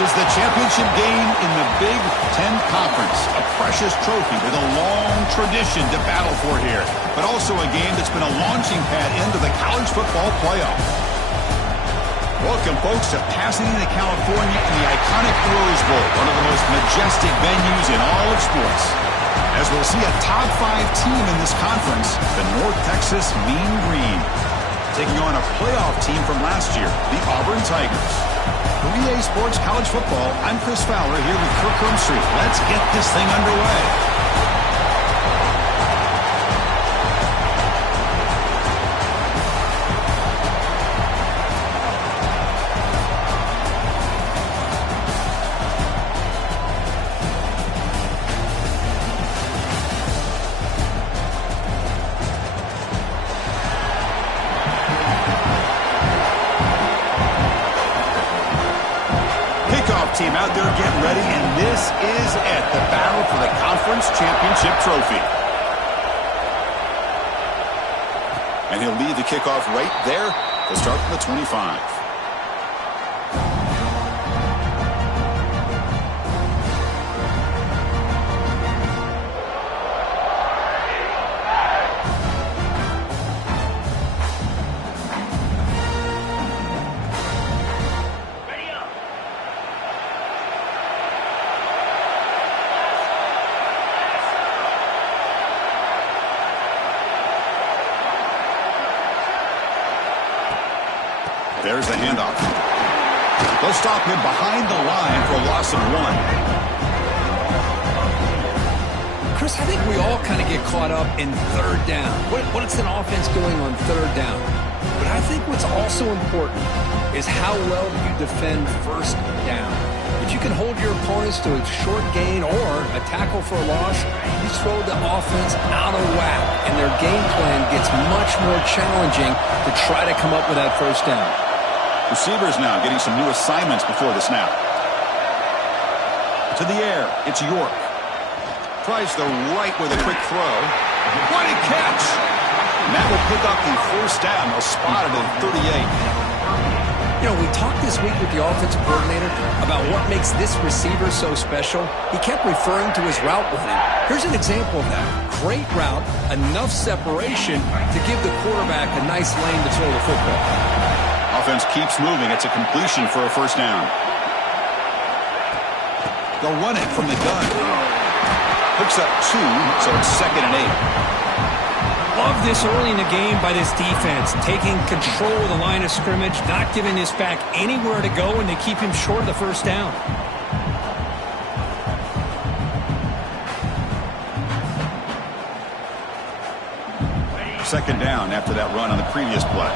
This is the championship game in the Big Ten Conference. A precious trophy with a long tradition to battle for here, but also a game that's been a launching pad into the college football playoff. Welcome, folks, to Pasadena, California in the iconic Rose Bowl, one of the most majestic venues in all of sports. As we'll see a top 5 team in this conference, the North Texas Mean Green, taking on a playoff team from last year, the Auburn Tigers. For EA Sports College Football, I'm Chris Fowler here with Kirk Hermstreet. Let's get this thing underway. Team out there getting ready, and this is it, the battle for the conference championship trophy. And he'll lead the kickoff right there to start from the 25. There's the handoff. They'll stop him behind the line for a loss of 1. Chris, I think we all kind of get caught up in third down. What's an offense doing on third down? But I think what's also important is how well do you defend first down. If you can hold your opponents to a short gain or a tackle for a loss, you throw the offense out of whack, and their game plan gets much more challenging to try to come up with that first down. Receivers now getting some new assignments before the snap. To the air, it's York. Tries the right with a quick throw. What a catch! And that will pick up the first down. They'll spot it at 38. You know, we talked this week with the offensive coordinator about what makes this receiver so special. He kept referring to his route running. Here's an example of that. Great route, enough separation to give the quarterback a nice lane to throw the football. Offense keeps moving. It's a completion for a first down. They'll run it from the gun. Picks up 2, so it's 2nd and 8. Love this early in the game by this defense, taking control of the line of scrimmage, not giving this back anywhere to go, and they keep him short of the first down. Second down after that run on the previous play.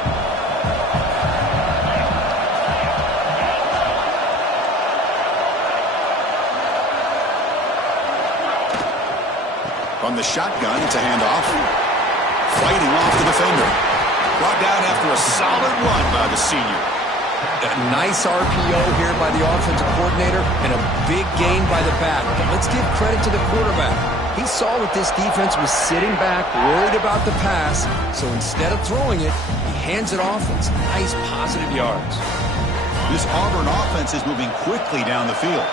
From the shotgun, it's a handoff. Fighting off the defender. Brought down after a solid run by the senior. A nice RPO here by the offensive coordinator and a big gain by the back. But let's give credit to the quarterback. He saw that this defense was sitting back, worried about the pass, so instead of throwing it, he hands it off and some nice positive yards. This Auburn offense is moving quickly down the field.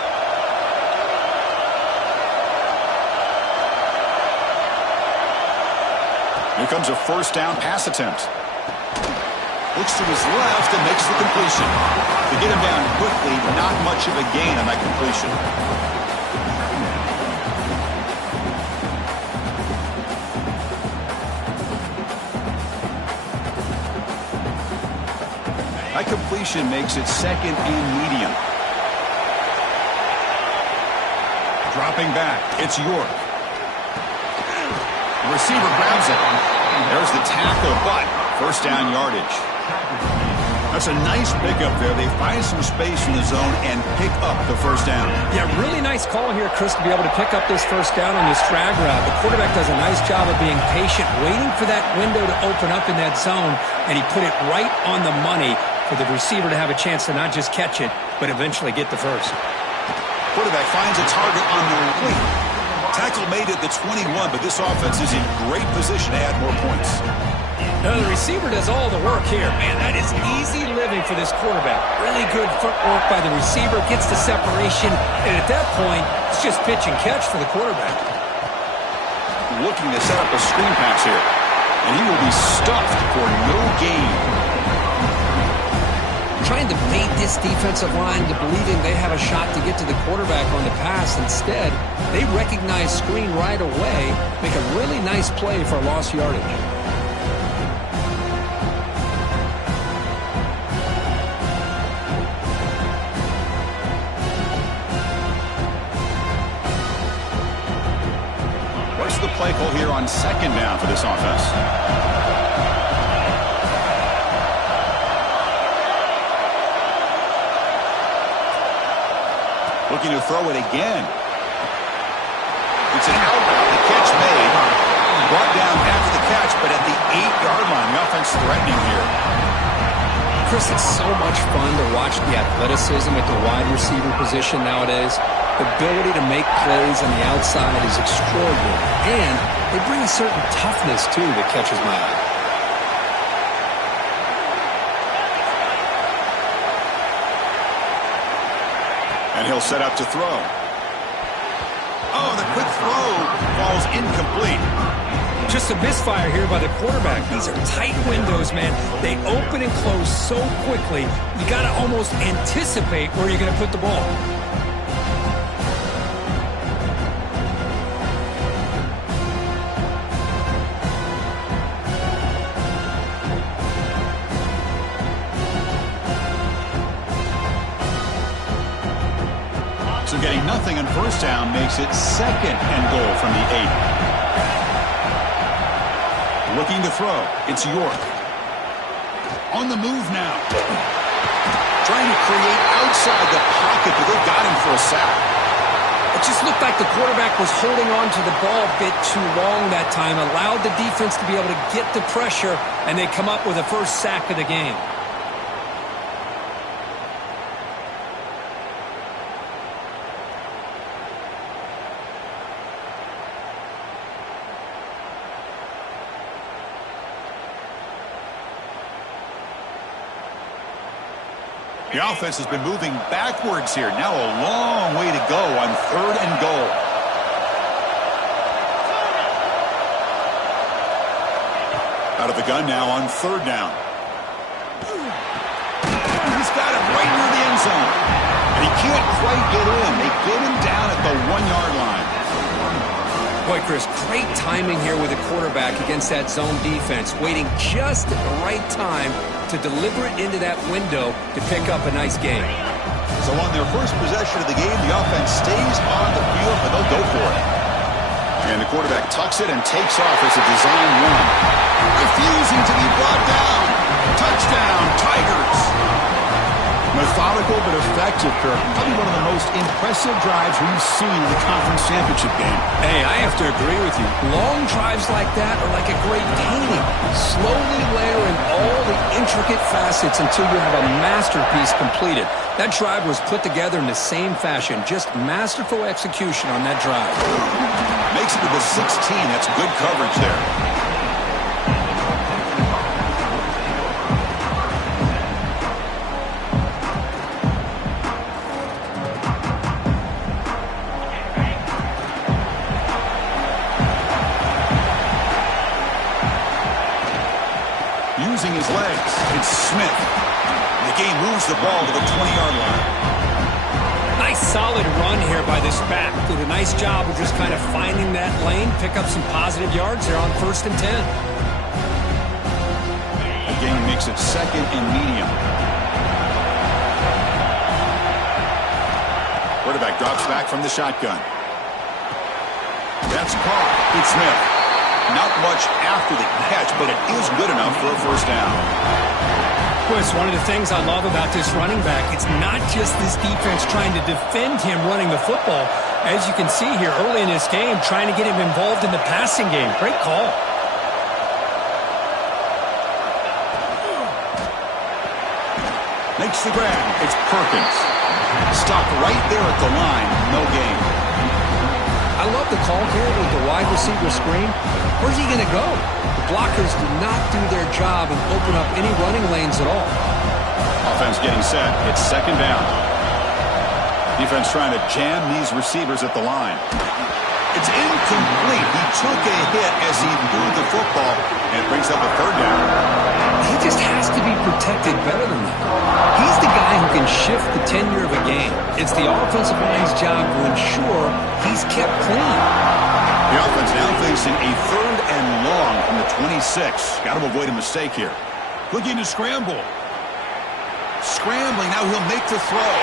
Here comes a first down pass attempt. Looks to his left and makes the completion. To get him down quickly, not much of a gain on that completion. That completion makes it 2nd and medium. Dropping back, it's York. The receiver grabs it. There's the tackle, but first down yardage. That's a nice pickup there. They find some space in the zone and pick up the first down. Yeah, really nice call here, Chris, to be able to pick up this first down on this drag route. The quarterback does a nice job of being patient, waiting for that window to open up in that zone, and he put it right on the money for the receiver to have a chance to not just catch it, but eventually get the first. Quarterback finds a target on the wing. Tackle made at the 21, but this offense is in great position to add more points. No, the receiver does all the work here. Man, that is easy living for this quarterback. Really good footwork by the receiver, gets the separation, and at that point, it's just pitch and catch for the quarterback. Looking to set up a screen pass here, and he will be stuffed for no gain. Trying to bait this defensive line to believing they have a shot to get to the quarterback on the pass. Instead, they recognize screen right away, make a really nice play for lost yardage. What's the play call here on second down for this offense? Looking to throw it again. It's an out route. The catch made. Brought down after the catch, but at the 8-yard line, the offense threatening here. Chris, it's so much fun to watch the athleticism at the wide receiver position nowadays. The ability to make plays on the outside is extraordinary. And they bring a certain toughness, too, that catches my eye. And he'll set up to throw. Oh, the quick throw falls incomplete. Just a misfire here by the quarterback. These are tight windows, man. They open and close so quickly, you got to almost anticipate where you're going to put the ball. So getting nothing on first down makes it second and goal from the 8. Looking to throw. It's York. On the move now. Trying to create outside the pocket, but they got him for a sack. It just looked like the quarterback was holding on to the ball a bit too long that time, allowed the defense to be able to get the pressure, and they come up with the first sack of the game. The offense has been moving backwards here. Now a long way to go on third and goal. Out of the gun now on third down. He's got it right near the end zone. And he can't quite get in. They get him down at the 1-yard line. Boy, Chris, great timing here with the quarterback against that zone defense, waiting just at the right time to deliver it into that window to pick up a nice gain. So on their first possession of the game, the offense stays on the field, but they'll go for it. And the quarterback tucks it and takes off as a design run. Refusing to be brought down. Touchdown, Tigers. Methodical but effective, Kirk. Probably one of the most impressive drives we've seen in the conference championship game. Hey, I have to agree with you. Long drives like that are like a great painting. Slowly layering all the intricate facets until you have a masterpiece completed. That drive was put together in the same fashion. Just masterful execution on that drive. Makes it to the 16. That's good coverage there. Using his legs, it's Smith. The game moves the ball to the 20-yard line. Nice solid run here by this back. Did a nice job of just kind of finding that lane, pick up some positive yards there on 1st and 10. The game makes it second and medium. Quarterback drops back from the shotgun. That's caught. It's Smith. Not much after the catch, but it is good enough for a first down. Boy, it's one of the things I love about this running back. It's not just this defense trying to defend him running the football. As you can see here early in this game, trying to get him involved in the passing game. Great call. Makes the grab. It's Perkins. Stopped right there at the line. No gain. I love the call here with the wide receiver screen. Where's he going to go? The blockers do not do their job and open up any running lanes at all. Offense getting set. It's second down. Defense trying to jam these receivers at the line. It's incomplete. He took a hit as he threw the football, and it brings up a third down. He just has to be protected better than that. He's the guy who can shift the tenure of a game. It's the offensive line's job to ensure he's kept clean. The offense now facing a third and long from the 26. Got to avoid a mistake here. Looking to scramble. Scrambling. Now he'll make the throw.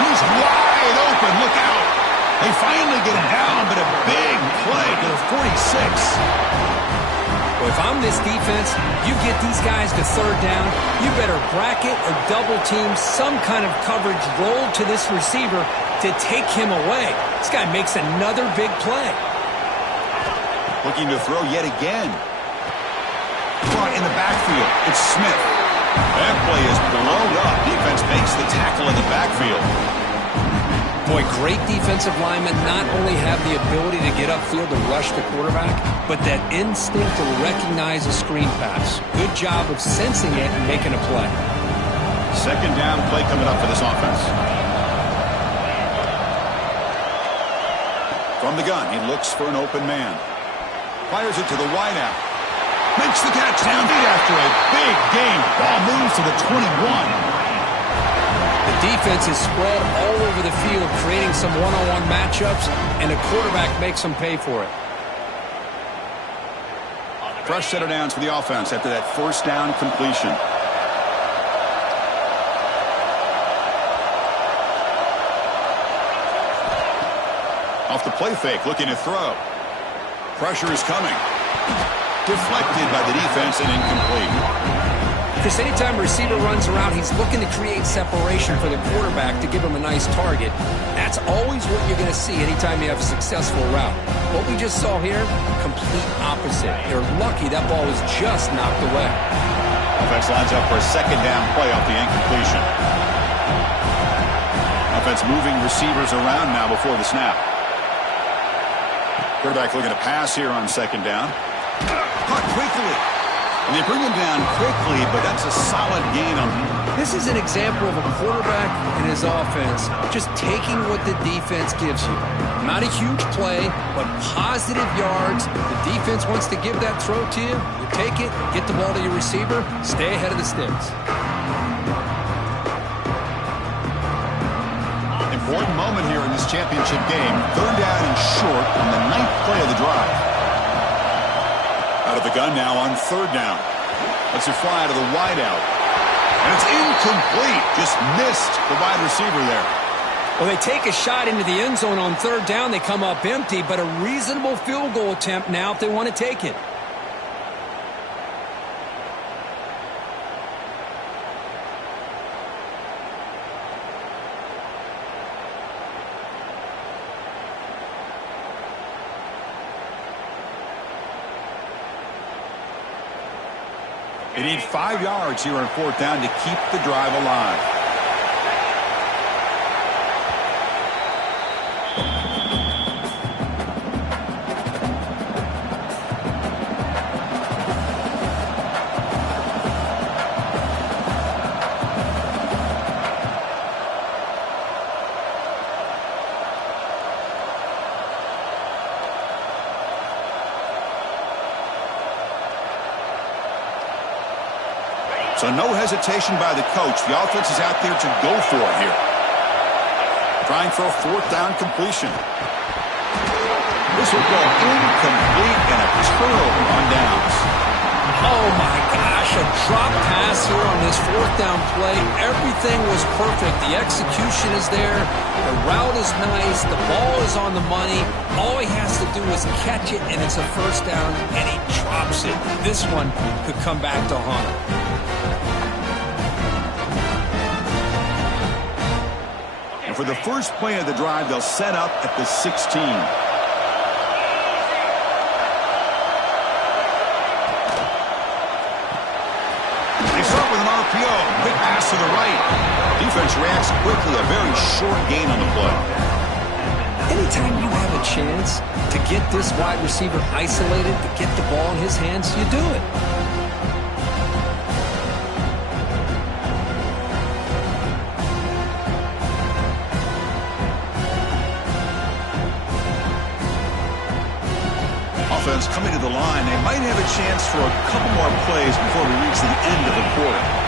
He's wide open. Look out. They finally get him down, but a big play to the 46. Well, if I'm this defense, you get these guys to third down, you better bracket or double team some kind of coverage roll to this receiver to take him away. This guy makes another big play. Looking to throw yet again. Caught in the backfield. It's Smith. That play is blown up. Defense makes the tackle in the backfield. Boy, great defensive linemen not only have the ability to get upfield to rush the quarterback, but that instinct to recognize a screen pass. Good job of sensing it and making a play. Second down play coming up for this offense. From the gun, he looks for an open man. Fires it to the wideout. Makes the catch downfield after a big gain. Ball moves to the 21. The defense is spread all over the field, creating some one-on-one matchups, and the quarterback makes them pay for it. Fresh set of downs for the offense after that first down completion. Off the play fake, looking to throw. Pressure is coming. Deflected by the defense and incomplete. Chris, anytime a receiver runs around, he's looking to create separation for the quarterback to give him a nice target. That's always what you're going to see anytime you have a successful route. What we just saw here, complete opposite. They're lucky that ball was just knocked away. Offense lines up for a second down play off the incompletion. Offense moving receivers around now before the snap. Quarterback looking to pass here on second down. Caught quickly. And they bring him down quickly, but that's a solid gain on him. This is an example of a quarterback and his offense just taking what the defense gives you. Not a huge play, but positive yards. The defense wants to give that throw to you. You take it, get the ball to your receiver, stay ahead of the sticks. Important moment here in this championship game. Third down and short on the 9th play of the drive. Out of the gun now on third down. Lets it fly to the wideout. And it's incomplete. Just missed the wide receiver there. Well, they take a shot into the end zone on third down. They come up empty, but a reasonable field goal attempt now if they want to take it. They need 5 yards here on fourth down to keep the drive alive. So no hesitation by the coach. The offense is out there to go for it here. Trying for a fourth down completion. This will go incomplete and a turnover on downs. Oh my gosh, a drop pass here on this fourth down play. Everything was perfect. The execution is there. The route is nice. The ball is on the money. All he has to do is catch it, and it's a first down, and he drops it. This one could come back to haunt him. And for the first play of the drive, they'll set up at the 16. They start with an RPO. Quick pass to the right. Defense reacts quickly. A very short gain on the play. anytime you have a chance to get this wide receiver isolated, to get the ball in his hands, you do it. Offense coming to the line. They might have a chance for a couple more plays before we reach the end of the quarter.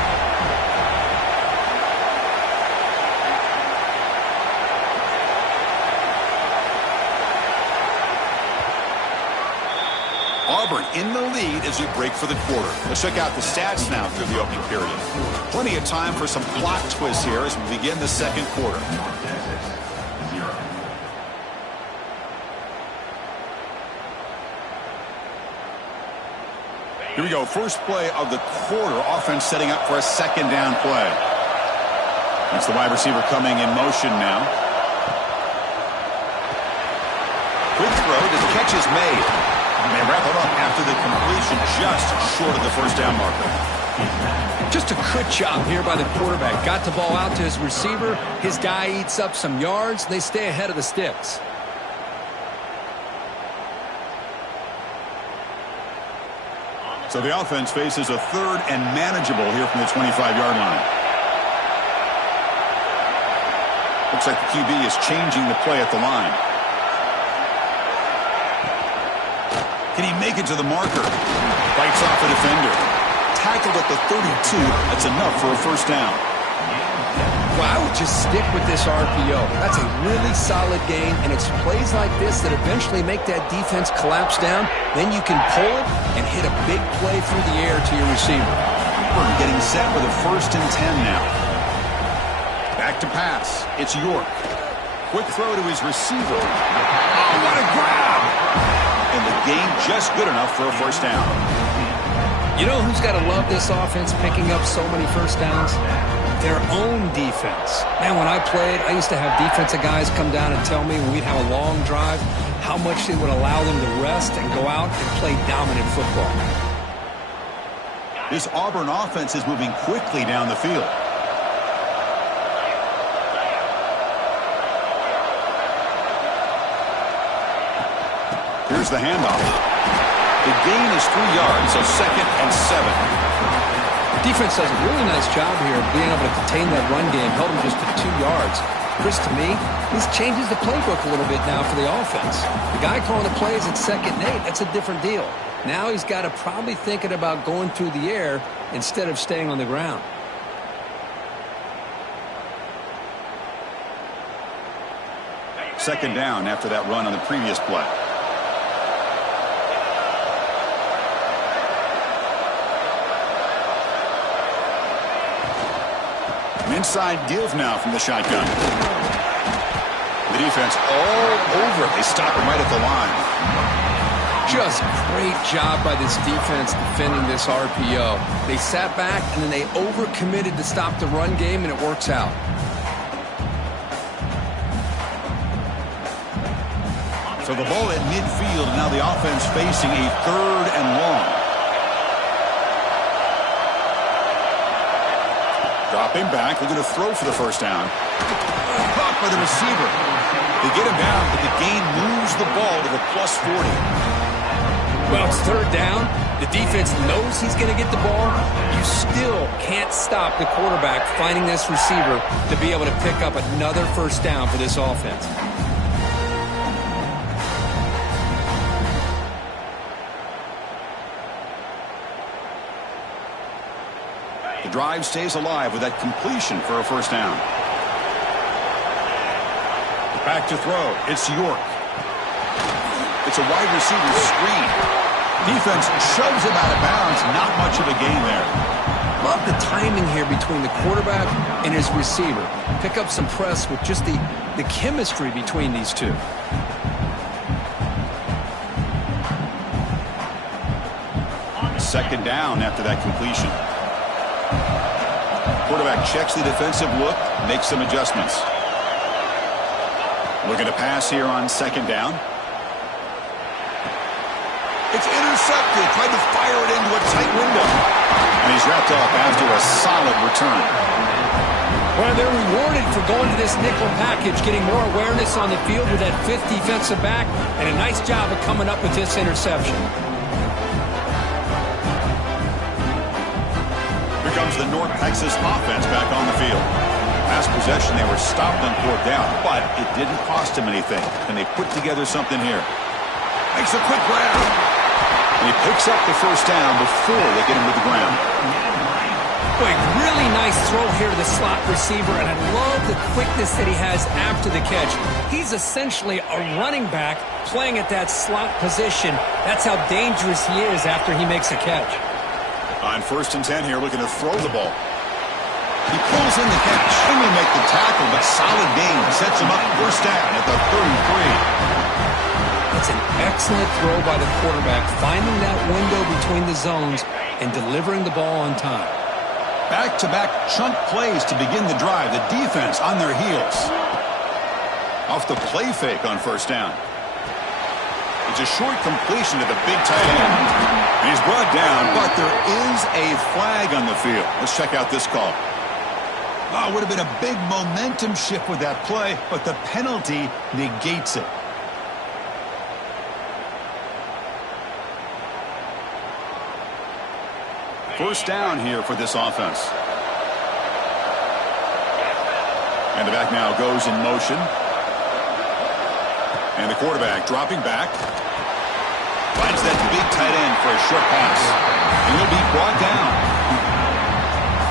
Auburn in the lead as we break for the quarter. Let's check out the stats now through the opening period. Plenty of time for some plot twists here as we begin the second quarter. Here we go. First play of the quarter. Offense setting up for a second down play. That's the wide receiver coming in motion now. Quick throw. The catch is made. And they wrap it up after the completion just short of the first down marker. Just a good job here by the quarterback. Got the ball out to his receiver. His guy eats up some yards. They stay ahead of the sticks. So the offense faces a third and manageable here from the 25-yard line. Looks like the QB is changing the play at the line. Can he make it to the marker? Bites off a defender. Tackled at the 32. That's enough for a first down. Well, I would just stick with this RPO. That's a really solid game, and it's plays like this that eventually make that defense collapse down. Then you can pull it and hit a big play through the air to your receiver. We're getting set with a 1st and 10 now. Back to pass. It's York. Quick throw to his receiver. Oh, what a grab! And the gain just good enough for a first down. You know who's got to love this offense picking up so many first downs? Their own defense. Man, when I played, I used to have defensive guys come down and tell me when we'd have a long drive how much it would allow them to rest and go out and play dominant football. This Auburn offense is moving quickly down the field. Here's the handoff. The gain is 3 yards, so 2nd and 7. Defense does a really nice job here of being able to contain that run game, held him just to 2 yards. Chris, to me, this changes the playbook a little bit now for the offense. The guy calling the plays at 2nd and 8, that's a different deal. Now he's got to probably thinking about going through the air instead of staying on the ground. Second down after that run on the previous play. Inside give now from the shotgun. The defense all over it. They stop him right at the line. Just great job by this defense defending this RPO. They sat back and then they overcommitted to stop the run game, and it works out. So the ball at midfield, and now the offense facing a 3rd and long. Dropping back, looking to throw for the first down. Caught by the receiver. They get him down, but the gain moves the ball to the +40. Well, it's 3rd down. The defense knows he's going to get the ball. You still can't stop the quarterback finding this receiver to be able to pick up another first down for this offense. The drive stays alive with that completion for a first down. Back to throw. It's York. It's a wide receiver screen. Defense shoves him out of bounds. Not much of a gain there. Love the timing here between the quarterback and his receiver. Pick up some press with just the chemistry between these two. Second down after that completion. Quarterback checks the defensive look, makes some adjustments. Looking to pass here on second down. It's intercepted. Tried to fire it into a tight window. And he's wrapped up after a solid return. Well, they're rewarded for going to this nickel package, getting more awareness on the field with that fifth defensive back, and a nice job of coming up with this interception. Here comes the North Texas offense back on the field. Last possession, they were stopped on fourth down, but it didn't cost them anything. And they put together something here. Makes a quick grab. And he picks up the first down before they get him to the ground. Boy, really nice throw here to the slot receiver, and I love the quickness that he has after the catch. He's essentially a running back playing at that slot position. That's how dangerous he is after he makes a catch. On 1st and 10 here, looking to throw the ball. He pulls in the catch. He may make the tackle, but solid gain sets him up first down at the 33. That's an excellent throw by the quarterback, finding that window between the zones and delivering the ball on time. Back-to-back chunk plays to begin the drive. The defense on their heels. Off the play fake on first down. It's a short completion to the big tight end. And he's brought down, but there is a flag on the field. Let's check out this call. Oh, it would have been a big momentum shift with that play, but the penalty negates it. First down here for this offense. And the back now goes in motion. And the quarterback dropping back. Finds that big tight end for a short pass. And he'll be brought down.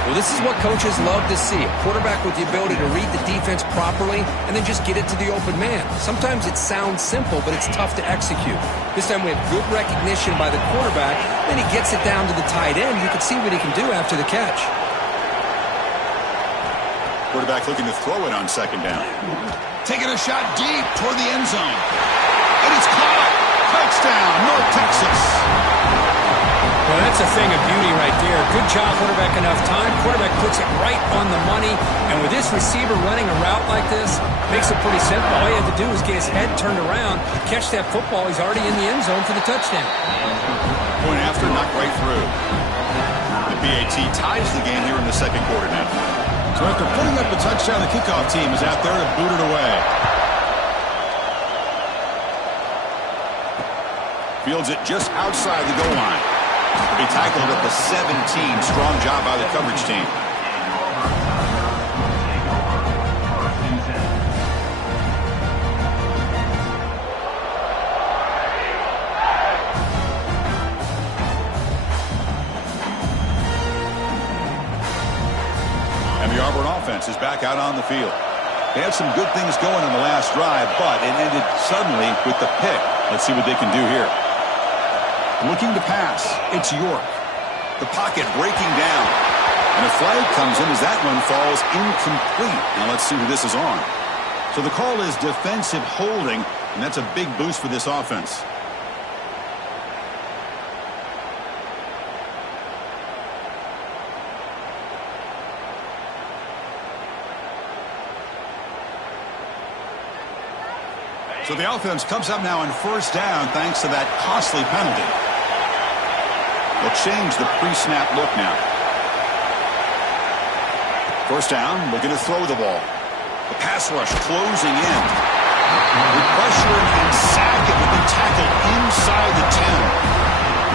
Well, this is what coaches love to see. A quarterback with the ability to read the defense properly and then just get it to the open man. Sometimes it sounds simple, but it's tough to execute. This time we have good recognition by the quarterback. Then he gets it down to the tight end. You can see what he can do after the catch. Quarterback looking to throw it on second down. Taking a shot deep toward the end zone. And it's caught. Touchdown, North Texas. Well, that's a thing of beauty right there. Good job, quarterback, enough time. Quarterback puts it right on the money. And with this receiver running a route like this, makes it pretty simple. All you have to do is get his head turned around, catch that football. He's already in the end zone for the touchdown. Point after, knocked right through. The PAT ties the game here in the second quarter now. So after putting up a touchdown, the kickoff team is out there to boot it away. Fields it just outside the goal line. He tackled at the 17. Strong job by the coverage team. And the Auburn offense is back out on the field. They had some good things going in the last drive, but it ended suddenly with the pick. Let's see what they can do here. Looking to pass, it's York. The pocket breaking down. And a flag comes in as that one falls incomplete. Now let's see who this is on. So the call is defensive holding, and that's a big boost for this offense. So the offense comes up now on first down thanks to that costly penalty. They'll change the pre-snap look now. First down, looking to throw the ball. The pass rush closing in. With pressure and sack, it will be tackled inside the 10.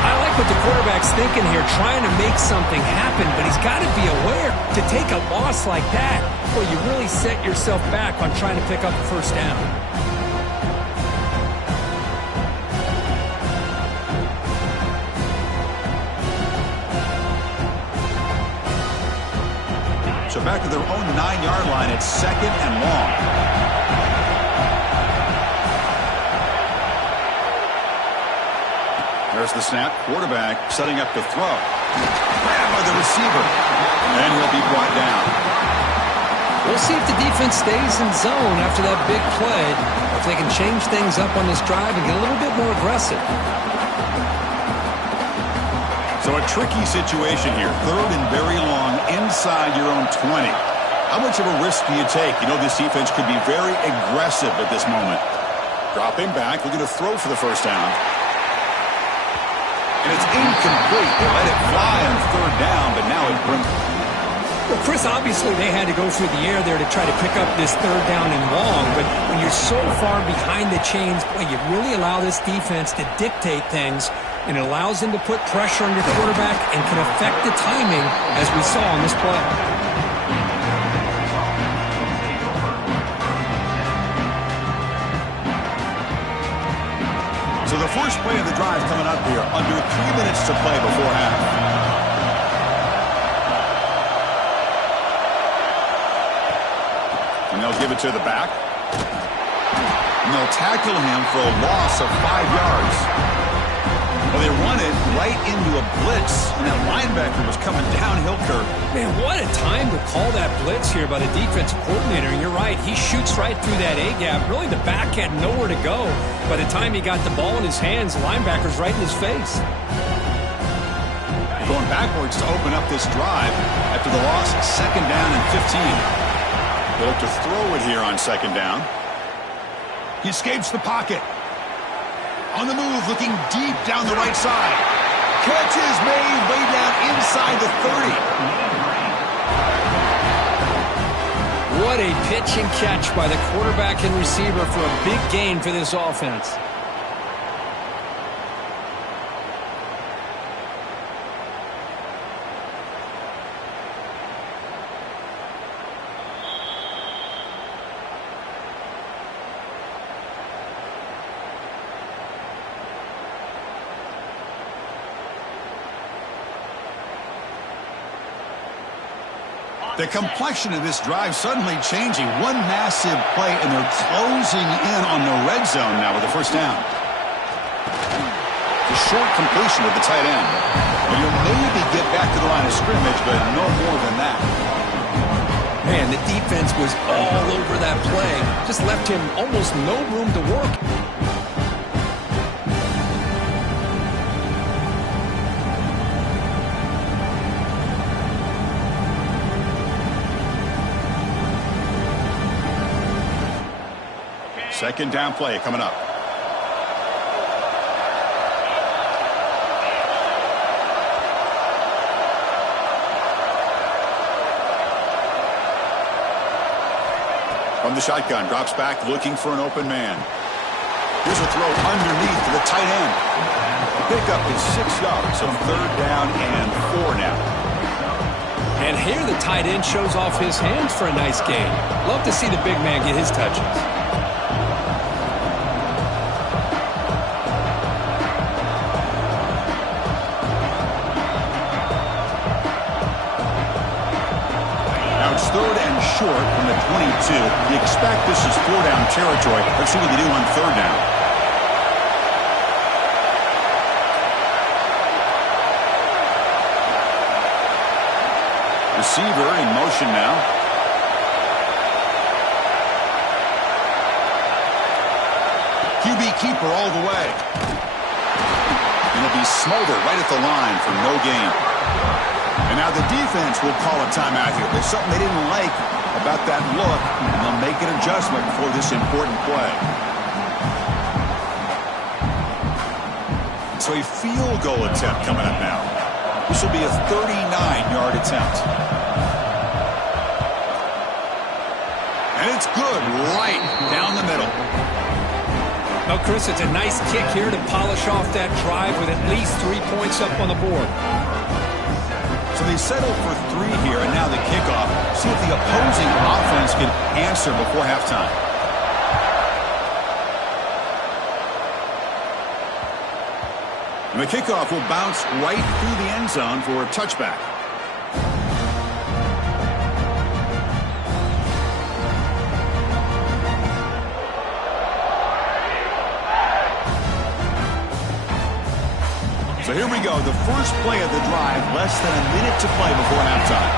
I like what the quarterback's thinking here, trying to make something happen, but he's got to be aware to take a loss like that. Well, you really set yourself back on trying to pick up the first down. So back to their own 9-yard line. It's second and long. There's the snap. Quarterback setting up the throw. Grabbed by the receiver. And he'll be brought down. We'll see if the defense stays in zone after that big play, or if they can change things up on this drive and get a little bit more aggressive. So a tricky situation here. Third and very long inside your own 20. How much of a risk do you take? You know this defense could be very aggressive at this moment. Dropping back, looking to throw for the first down. And it's incomplete. They let it fly on third down, but now it brings... Well, Chris, obviously they had to go through the air there to try to pick up this third down and long, but when you're so far behind the chains, boy, you really allow this defense to dictate things, and it allows them to put pressure on your quarterback and can affect the timing, as we saw on this play. So the first play of the drive coming up here, under 3 minutes to play before half. And they'll give it to the back. And they'll tackle him for a loss of 5 yards. Well, they run it right into a blitz, and that linebacker was coming downhill, Kirk. Man, what a time to call that blitz here by the defensive coordinator. And you're right, he shoots right through that A-gap. Really, the back had nowhere to go. By the time he got the ball in his hands, the linebacker's right in his face. Going backwards to open up this drive after the loss, 2nd down and 15. They look to throw it here on 2nd down. He escapes the pocket. On the move, looking deep down the right side. Catch is made way down inside the 30. What a pitch and catch by the quarterback and receiver for a big gain for this offense. The complexion of this drive suddenly changing. One massive play, and they're closing in on the red zone now with the 1st down. The short completion of the tight end. Well, you'll maybe get back to the line of scrimmage, but no more than that. Man, the defense was all over that play. Just left him almost no room to work. Second down play coming up. From the shotgun, drops back looking for an open man. Here's a throw underneath to the tight end. Pickup is 6 yards, so 3rd down and 4 now. And here the tight end shows off his hands for a nice gain. Love to see the big man get his touches. It's 3rd and short from the 22. You expect this is 4-down territory. Let's see what they do on 3rd down. Receiver in motion now. QB keeper all the way. And it'll be smothered right at the line for no gain. And now the defense will call a timeout here. There's something they didn't like about that look, and they'll make an adjustment for this important play. So a field goal attempt coming up now. This will be a 39-yard attempt. And it's good right down the middle. Well, Chris, it's a nice kick here to polish off that drive with at least 3 points up on the board. So they settle for 3 here, and now the kickoff. See if the opposing offense can answer before halftime. And the kickoff will bounce right through the end zone for a touchback. So here we go, the first play of the drive, less than a minute to play before halftime.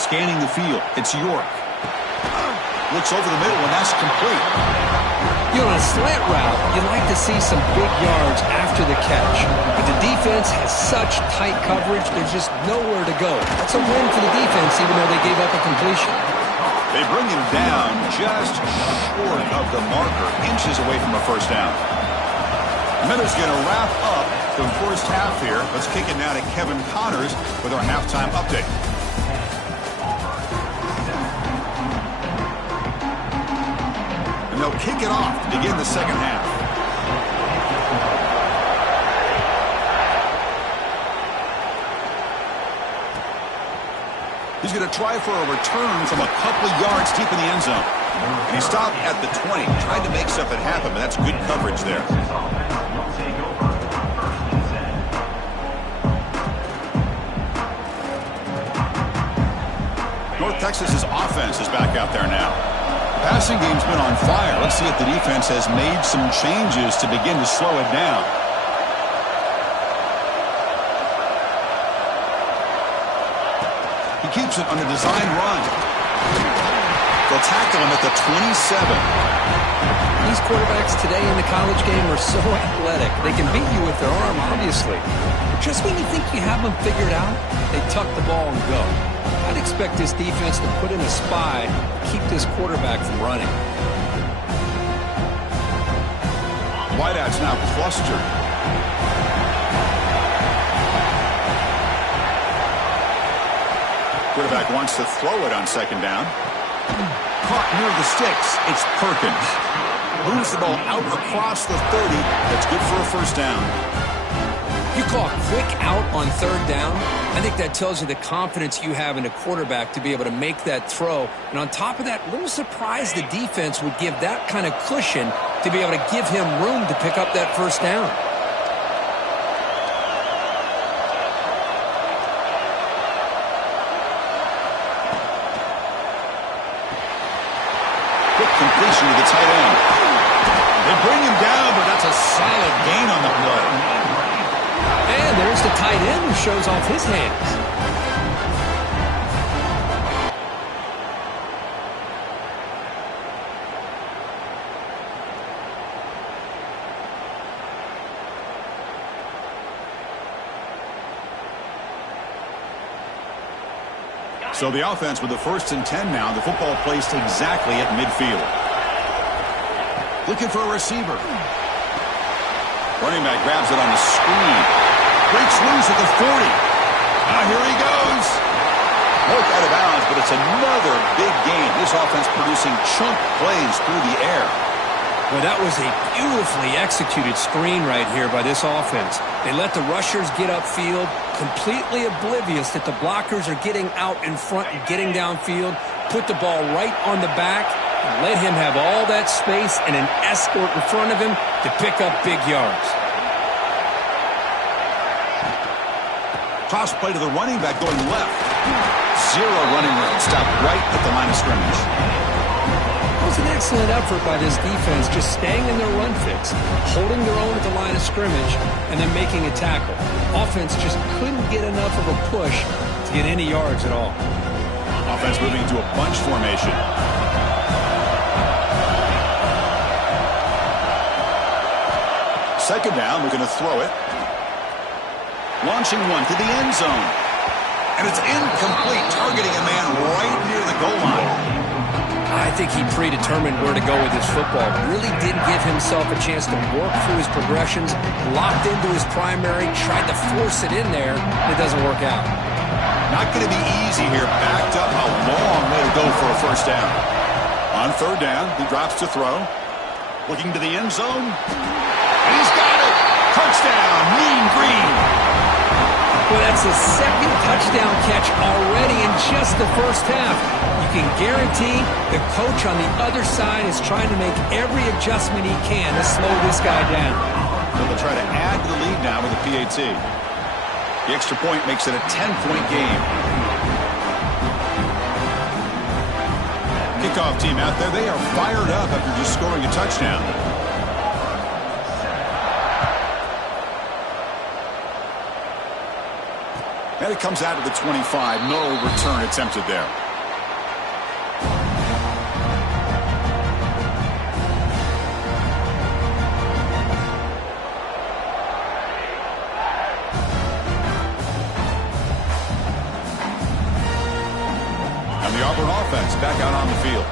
Scanning the field, it's York. Looks over the middle, and that's complete. You know, on a slant route, you like to see some big yards after the catch. But the defense has such tight coverage, there's just nowhere to go. That's a win for the defense, even though they gave up a completion. They bring him down just short of the marker, inches away from a 1st down. Miller's going to wrap up So in first half here, let's kick it now to Kevin Connors with our halftime update. And they'll kick it off to begin the second half. He's going to try for a return from a couple of yards deep in the end zone. And he stopped at the 20, tried to make something happen, but that's good coverage there. North Texas's offense is back out there now. The passing game's been on fire. Let's see if the defense has made some changes to begin to slow it down. He keeps it on a design run. They'll tackle him at the 27. These quarterbacks today in the college game are so athletic. They can beat you with their arm, obviously. But just when you think you have them figured out, they tuck the ball and go. I'd expect this defense to put in a spy to keep this quarterback from running. Wideouts now clustered. Quarterback wants to throw it on second down. Caught near the sticks. It's Perkins. Moves the ball out across the 30. That's good for a first down. You call a quick out on third down. I think that tells you the confidence you have in a quarterback to be able to make that throw. And on top of that, a little surprised the defense would give that kind of cushion to be able to give him room to pick up that first down. Quick completion to the tight end. They bring him down, but that's a solid gain on the play. And there's the tight end who shows off his hands. So the offense with the 1st and 10 now. The football placed exactly at midfield. Looking for a receiver. Running back grabs it on the screen. Breaks loose at the 40. Now here he goes. Broke out of bounds, but it's another big game. This offense producing chunk plays through the air. Well, that was a beautifully executed screen right here by this offense. They let the rushers get upfield, completely oblivious that the blockers are getting out in front and getting downfield, put the ball right on the back, and let him have all that space and an escort in front of him to pick up big yards. Toss play to the running back going left. Zero running room. Stopped right at the line of scrimmage. It was an excellent effort by this defense, just staying in their run fix, holding their own at the line of scrimmage, and then making a tackle. Offense just couldn't get enough of a push to get any yards at all. Offense moving into a bunch formation. Second down, we're going to throw it. Launching one to the end zone. And it's incomplete, targeting a man right near the goal line. I think he predetermined where to go with his football. Really didn't give himself a chance to work through his progressions, locked into his primary, tried to force it in there, and it doesn't work out. Not going to be easy here. Backed up, a long way to go for a first down. On third down, he drops to throw. Looking to the end zone. And he's got it! Touchdown, Mean Green! Well, that's his second touchdown catch already in just the first half. You can guarantee the coach on the other side is trying to make every adjustment he can to slow this guy down. So they'll try to add to the lead now with a PAT. The extra point makes it a 10-point game. Kickoff team out there, they are fired up after just scoring a touchdown. And it comes out to the 25. No return attempted there. And the Auburn offense back out on the field.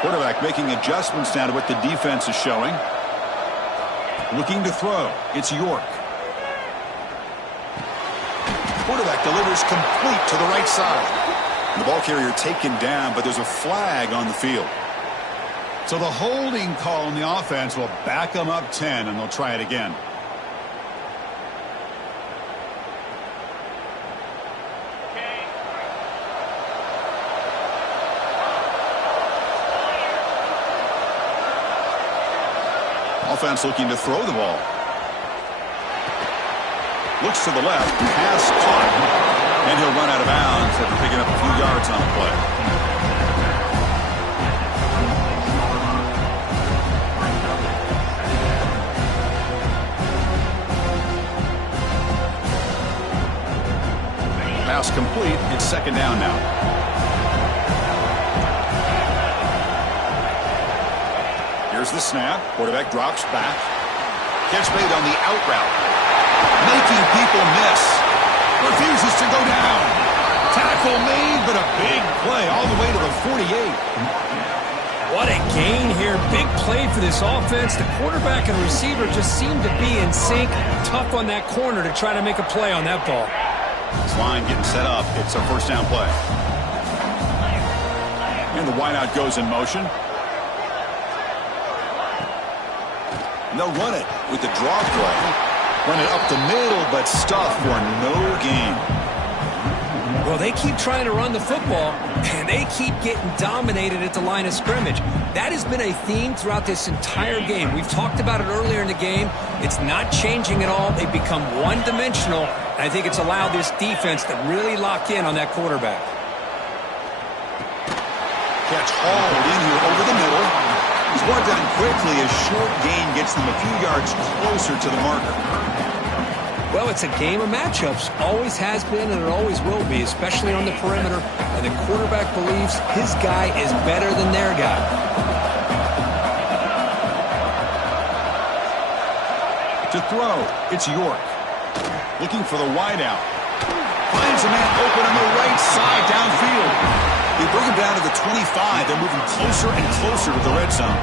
Quarterback making adjustments now to what the defense is showing. Looking to throw. It's York. Quarterback delivers complete to the right side. The ball carrier taken down, but there's a flag on the field. So the holding call on the offense will back them up 10, and they'll try it again. Offense looking to throw the ball. Looks to the left. Pass caught. And he'll run out of bounds after picking up a few yards on the play. Pass complete. It's second down now. Here's the snap. Quarterback drops back. Catch made on the out route. Making people miss. Refuses to go down. Tackle made, but a big play all the way to the 48. What a gain here. Big play for this offense. The quarterback and receiver just seem to be in sync. Tough on that corner to try to make a play on that ball. This line getting set up. It's a first down play. And the wideout goes in motion. And they'll run it with the draw play. Run it up the middle, but stuff for no gain. Well, they keep trying to run the football, and they keep getting dominated at the line of scrimmage. That has been a theme throughout this entire game. We've talked about it earlier in the game. It's not changing at all. They've become one-dimensional, and I think it's allowed this defense to really lock in on that quarterback. Catch hauled in here over the middle. He's brought down quickly. A short gain gets them a few yards closer to the marker. Well, it's a game of matchups. Always has been, and it always will be, especially on the perimeter. And the quarterback believes his guy is better than their guy. To throw, it's York. Looking for the wideout. Finds a man open on the right side downfield. They bring him down to the 25. They're moving closer and closer to the red zone.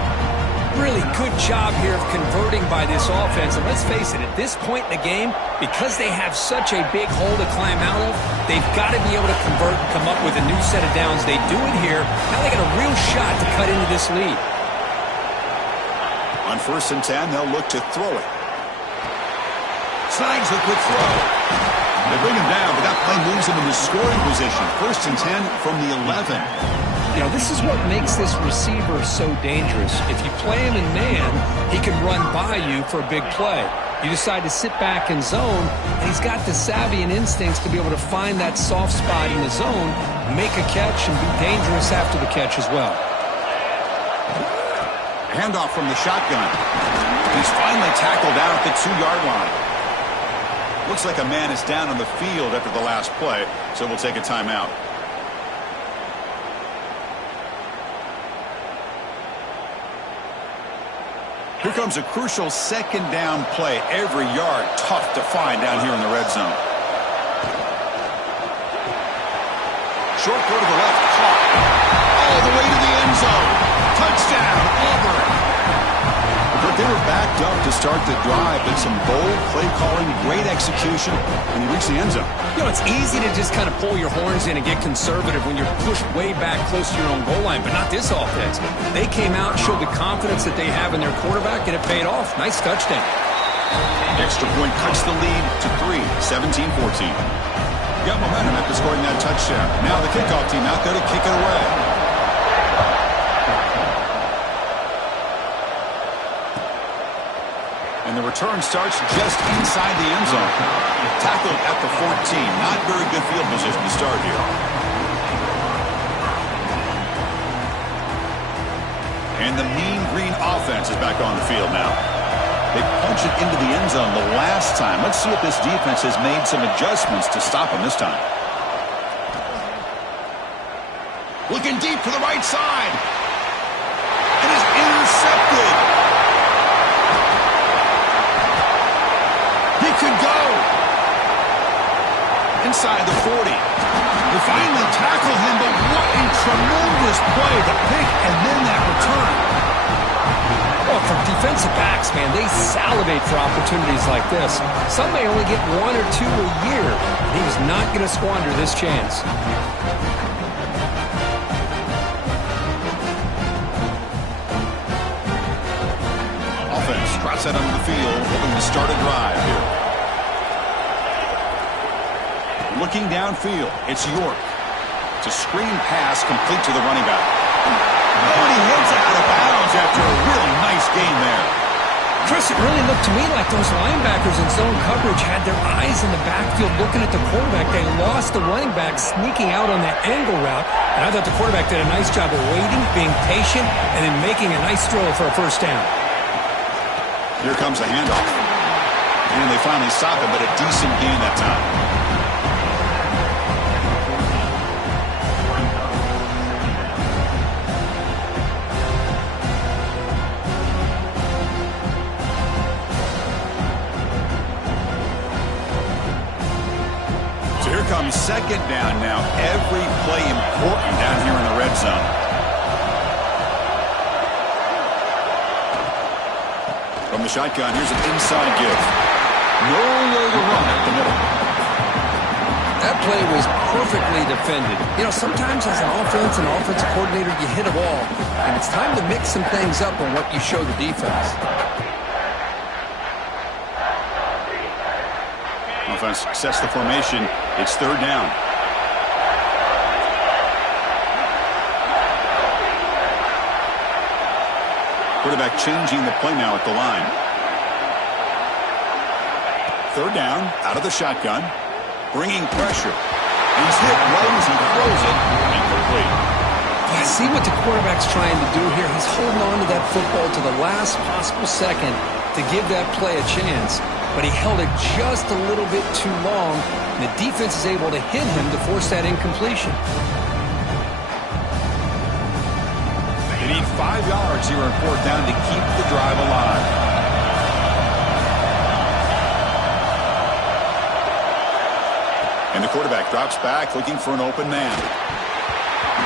Really good job here of converting by this offense. And let's face it, at this point in the game, because they have such a big hole to climb out of, they've got to be able to convert and come up with a new set of downs. They do it here. Now they got a real shot to cut into this lead. On 1st and 10, they'll look to throw it. Snags a quick throw. They bring him down, but that play moves him into scoring position. 1st and 10 from the 11. You know, this is what makes this receiver so dangerous. If you play him in man, he can run by you for a big play. You decide to sit back in zone, and he's got the savvy and instincts to be able to find that soft spot in the zone, make a catch, and be dangerous after the catch as well. Handoff from the shotgun. He's finally tackled out at the 2-yard line. Looks like a man is down on the field after the last play, so we'll take a timeout. Here comes a crucial second down play. Every yard tough to find down here in the red zone. Short throw to the left, caught. All the way to the end zone. Touchdown, Auburn. But they were backed up to start the drive, but some bold play calling, great execution, and they reached the end zone. You know, it's easy to just kind of pull your horns in and get conservative when you're pushed way back close to your own goal line, but not this offense. They came out, showed the confidence that they have in their quarterback, and it paid off. Nice touchdown. Extra point cuts the lead to 3, 17-14. Got momentum after scoring that touchdown. Now the kickoff team out there to kick it away. And the return starts just inside the end zone. Tackled at the 14. Not very good field position to start here. And the mean green offense is back on the field now. They punch it into the end zone the last time. Let's see if this defense has made some adjustments to stop them this time. Looking deep to the right side. It is intercepted. He could go. Inside the 40. They finally tackle him, but what incredible tremendous play, the pick and then that return. Well, for defensive backs, man, they salivate for opportunities like this. Some may only get 1 or 2 a year. He was not going to squander this chance. Offense trots out onto the field, hoping to start a drive here. Looking downfield, it's York. It's a screen pass complete to the running back. Oh, and he heads out of bounds after a really nice game there. Chris, it really looked to me like those linebackers in zone coverage had their eyes in the backfield looking at the quarterback. They lost the running back sneaking out on that angle route. And I thought the quarterback did a nice job of waiting, being patient, and then making a nice throw for a first down. Here comes the handoff. And they finally stop it, but a decent gain that time. Comes second down now. Every play important down here in the red zone. From the shotgun, here's an inside give. Nowhere to run at the middle. That play was perfectly defended. You know, sometimes as an offensive coordinator, you hit a wall, and it's time to mix some things up on what you show the defense. Offense sets the formation. It's third down. Quarterback changing the play now at the line. Third down, out of the shotgun, bringing pressure. And he's hit right as he throws it, incomplete. I see what the quarterback's trying to do here. He's holding on to that football to the last possible second to give that play a chance. But he held it just a little bit too long, and the defense is able to hit him to force that incompletion. They need 5 yards here on fourth down to keep the drive alive. And the quarterback drops back, looking for an open man.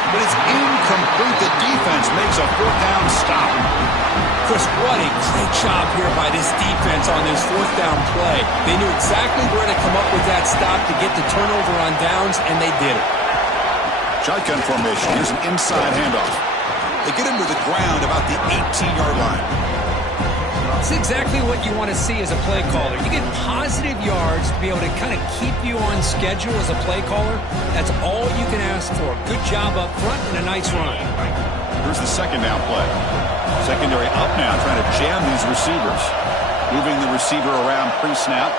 But it's incomplete. The defense makes a fourth down stop. Chris, what a great job here by this defense on this fourth down play. They knew exactly where to come up with that stop to get the turnover on downs, and they did it. Shotgun formation. Here's an inside handoff. They get him to the ground about the 18-yard line. It's exactly what you want to see as a play caller. You get positive yards to be able to kind of keep you on schedule as a play caller. That's all you can ask for. Good job up front and a nice run. Here's the second down play. Secondary up now, trying to jam these receivers. Moving the receiver around pre-snap.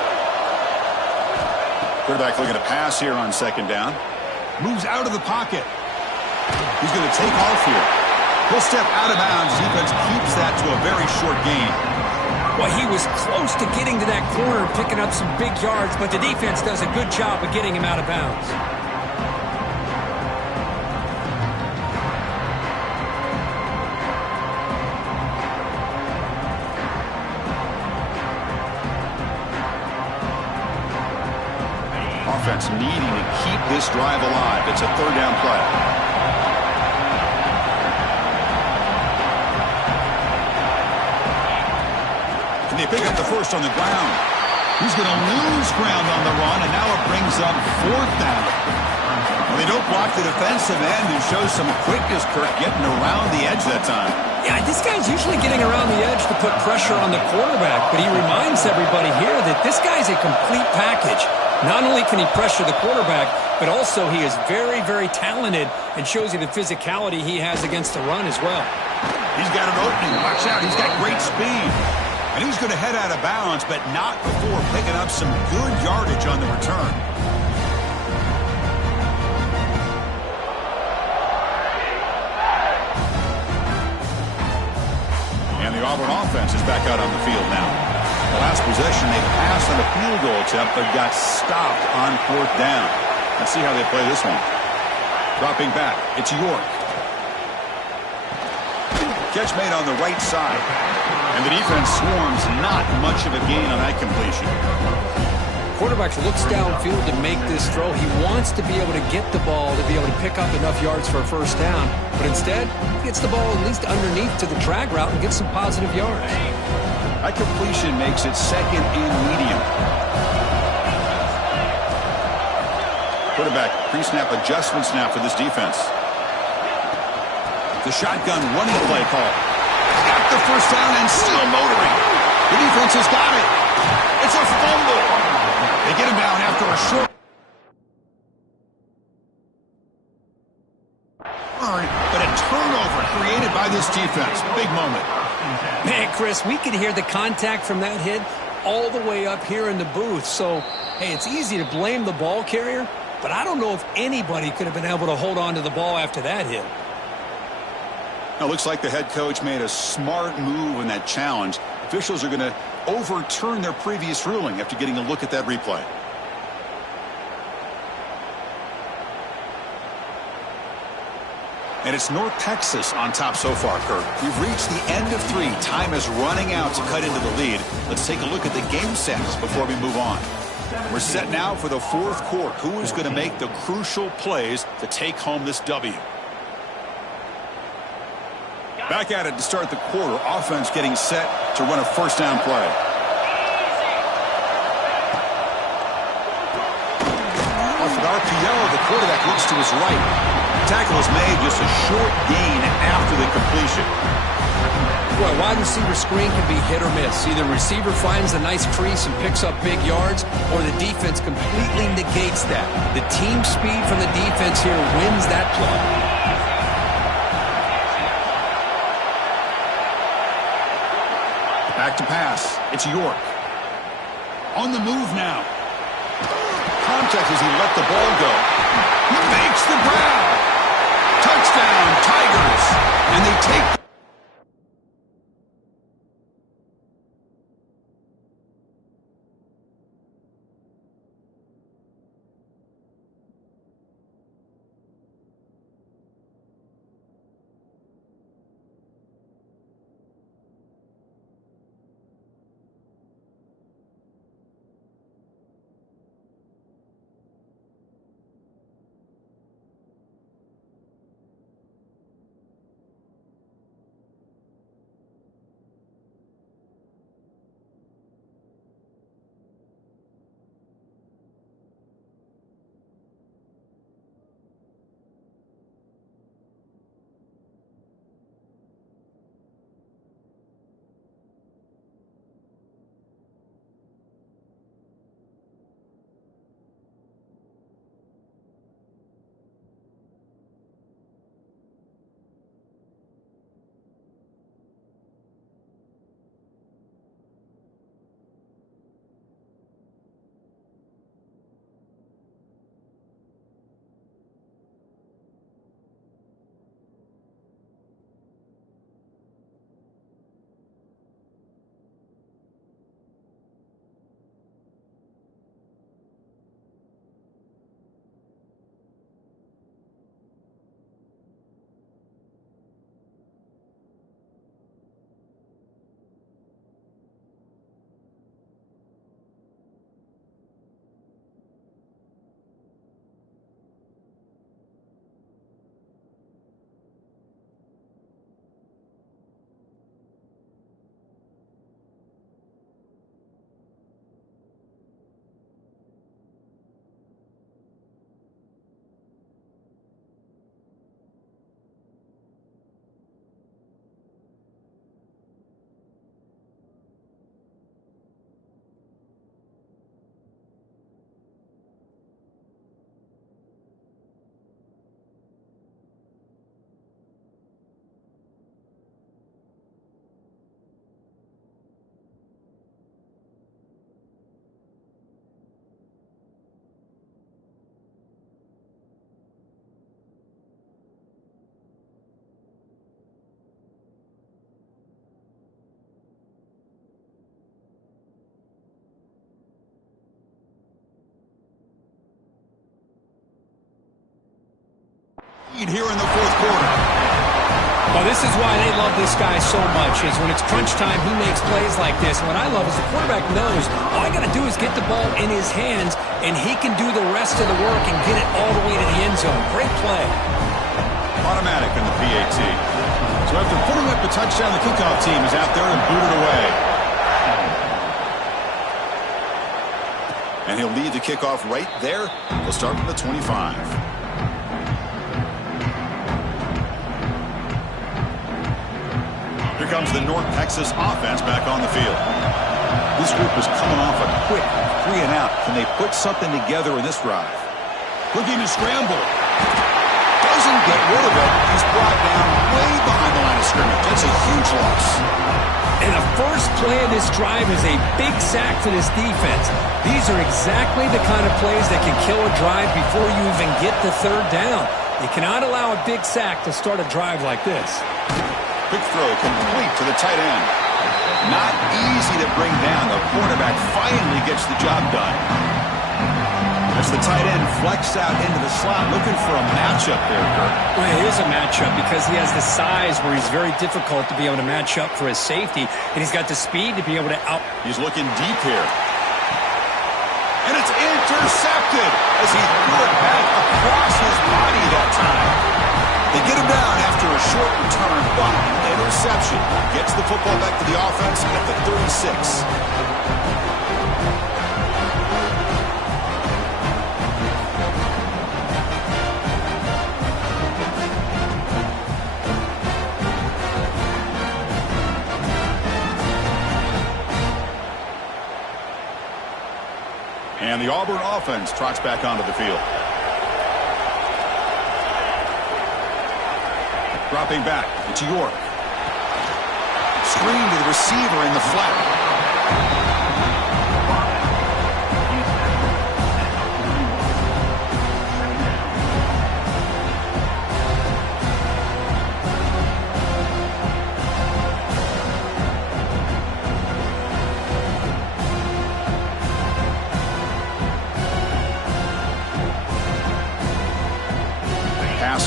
Quarterback looking to pass here on second down. Moves out of the pocket. He's going to take off here. He'll step out of bounds. Defense keeps that to a very short gain. Well, he was close to getting to that corner and picking up some big yards, but the defense does a good job of getting him out of bounds. Offense needing to keep this drive alive. It's a third down play. Can they pick up the first on the ground? He's going to lose ground on the run, and now it brings up fourth down. Well, they don't block the defensive end and show some quickness, Kirk, getting around the edge that time. Yeah, this guy's usually getting around the edge to put pressure on the quarterback, but he reminds everybody here that this guy's a complete package. Not only can he pressure the quarterback, but also he is very, very talented and shows you the physicality he has against the run as well. He's got an opening. Watch out. He's got great speed. And he's going to head out of bounds, but not before picking up some good yardage on the return. And the Auburn offense is back out on the field now. The last possession, they passed on a field goal attempt, but got stopped on fourth down. Let's see how they play this one. Dropping back, it's York. Catch made on the right side. And the defense swarms, not much of a gain on that completion. quarterback looks downfield to make this throw. He wants to be able to get the ball to be able to pick up enough yards for a first down. But instead, he gets the ball at least underneath to the drag route and gets some positive yards. That completion makes it second and medium. Quarterback pre-snap adjustments now for this defense. The shotgun running play call. Got the first down and still motoring. The defense has got it. It's a fumble. They get him down after a short. But a turnover created by this defense. Big moment. Man, Chris, we could hear the contact from that hit all the way up here in the booth. So, hey, it's easy to blame the ball carrier, but I don't know if anybody could have been able to hold on to the ball after that hit. Now, it looks like the head coach made a smart move in that challenge. Officials are going to overturn their previous ruling after getting a look at that replay. And it's North Texas on top so far, Kurt. We've reached the end of 3. Time is running out to cut into the lead. Let's take a look at the game sets before we move on. We're set now for the fourth quarter. Who is going to make the crucial plays to take home this W? Back at it to start the quarter. Offense getting set to run a first down play. Off an RPO, the quarterback looks to his right. Tackle is made, just a short gain after the completion. Well, wide receiver screen can be hit or miss. Either receiver finds a nice crease and picks up big yards, or the defense completely negates that. The team speed from the defense here wins that play. Back to pass. It's York. On the move now. Contact as he let the ball go. He makes the grab. Touchdown, Tigers. And they take... Here in the fourth quarter. Oh, this is why they love this guy so much, is when it's crunch time, he makes plays like this. And what I love is the quarterback knows all I got to do is get the ball in his hands, and he can do the rest of the work and get it all the way to the end zone. Great play. Automatic in the PAT. So after putting up the touchdown, the kickoff team is out there and booted away. And he'll lead the kickoff right there. He'll start from the 25. Here comes the North Texas offense back on the field. This group is coming off a quick 3-and-out. Can they put something together in this drive? Looking to scramble. Doesn't get rid of it. He's brought down way behind the line of scrimmage. That's a huge loss. And the first play of this drive is a big sack for this defense. These are exactly the kind of plays that can kill a drive before you even get the third down. You cannot allow a big sack to start a drive like this. Quick throw complete to the tight end. Not easy to bring down. The quarterback finally gets the job done. As the tight end flexed out into the slot, looking for a matchup there, Kirk. Well, it is a matchup because he has the size where he's very difficult to be able to match up for his safety, and he's got the speed to be able to out. He's looking deep here. And it's intercepted as he threw it back across his body that time. They get him down after a short return, but interception gets the football back to the offense at the 36. And the Auburn offense trots back onto the field. Dropping back, it's York. Screen to the receiver in the flat.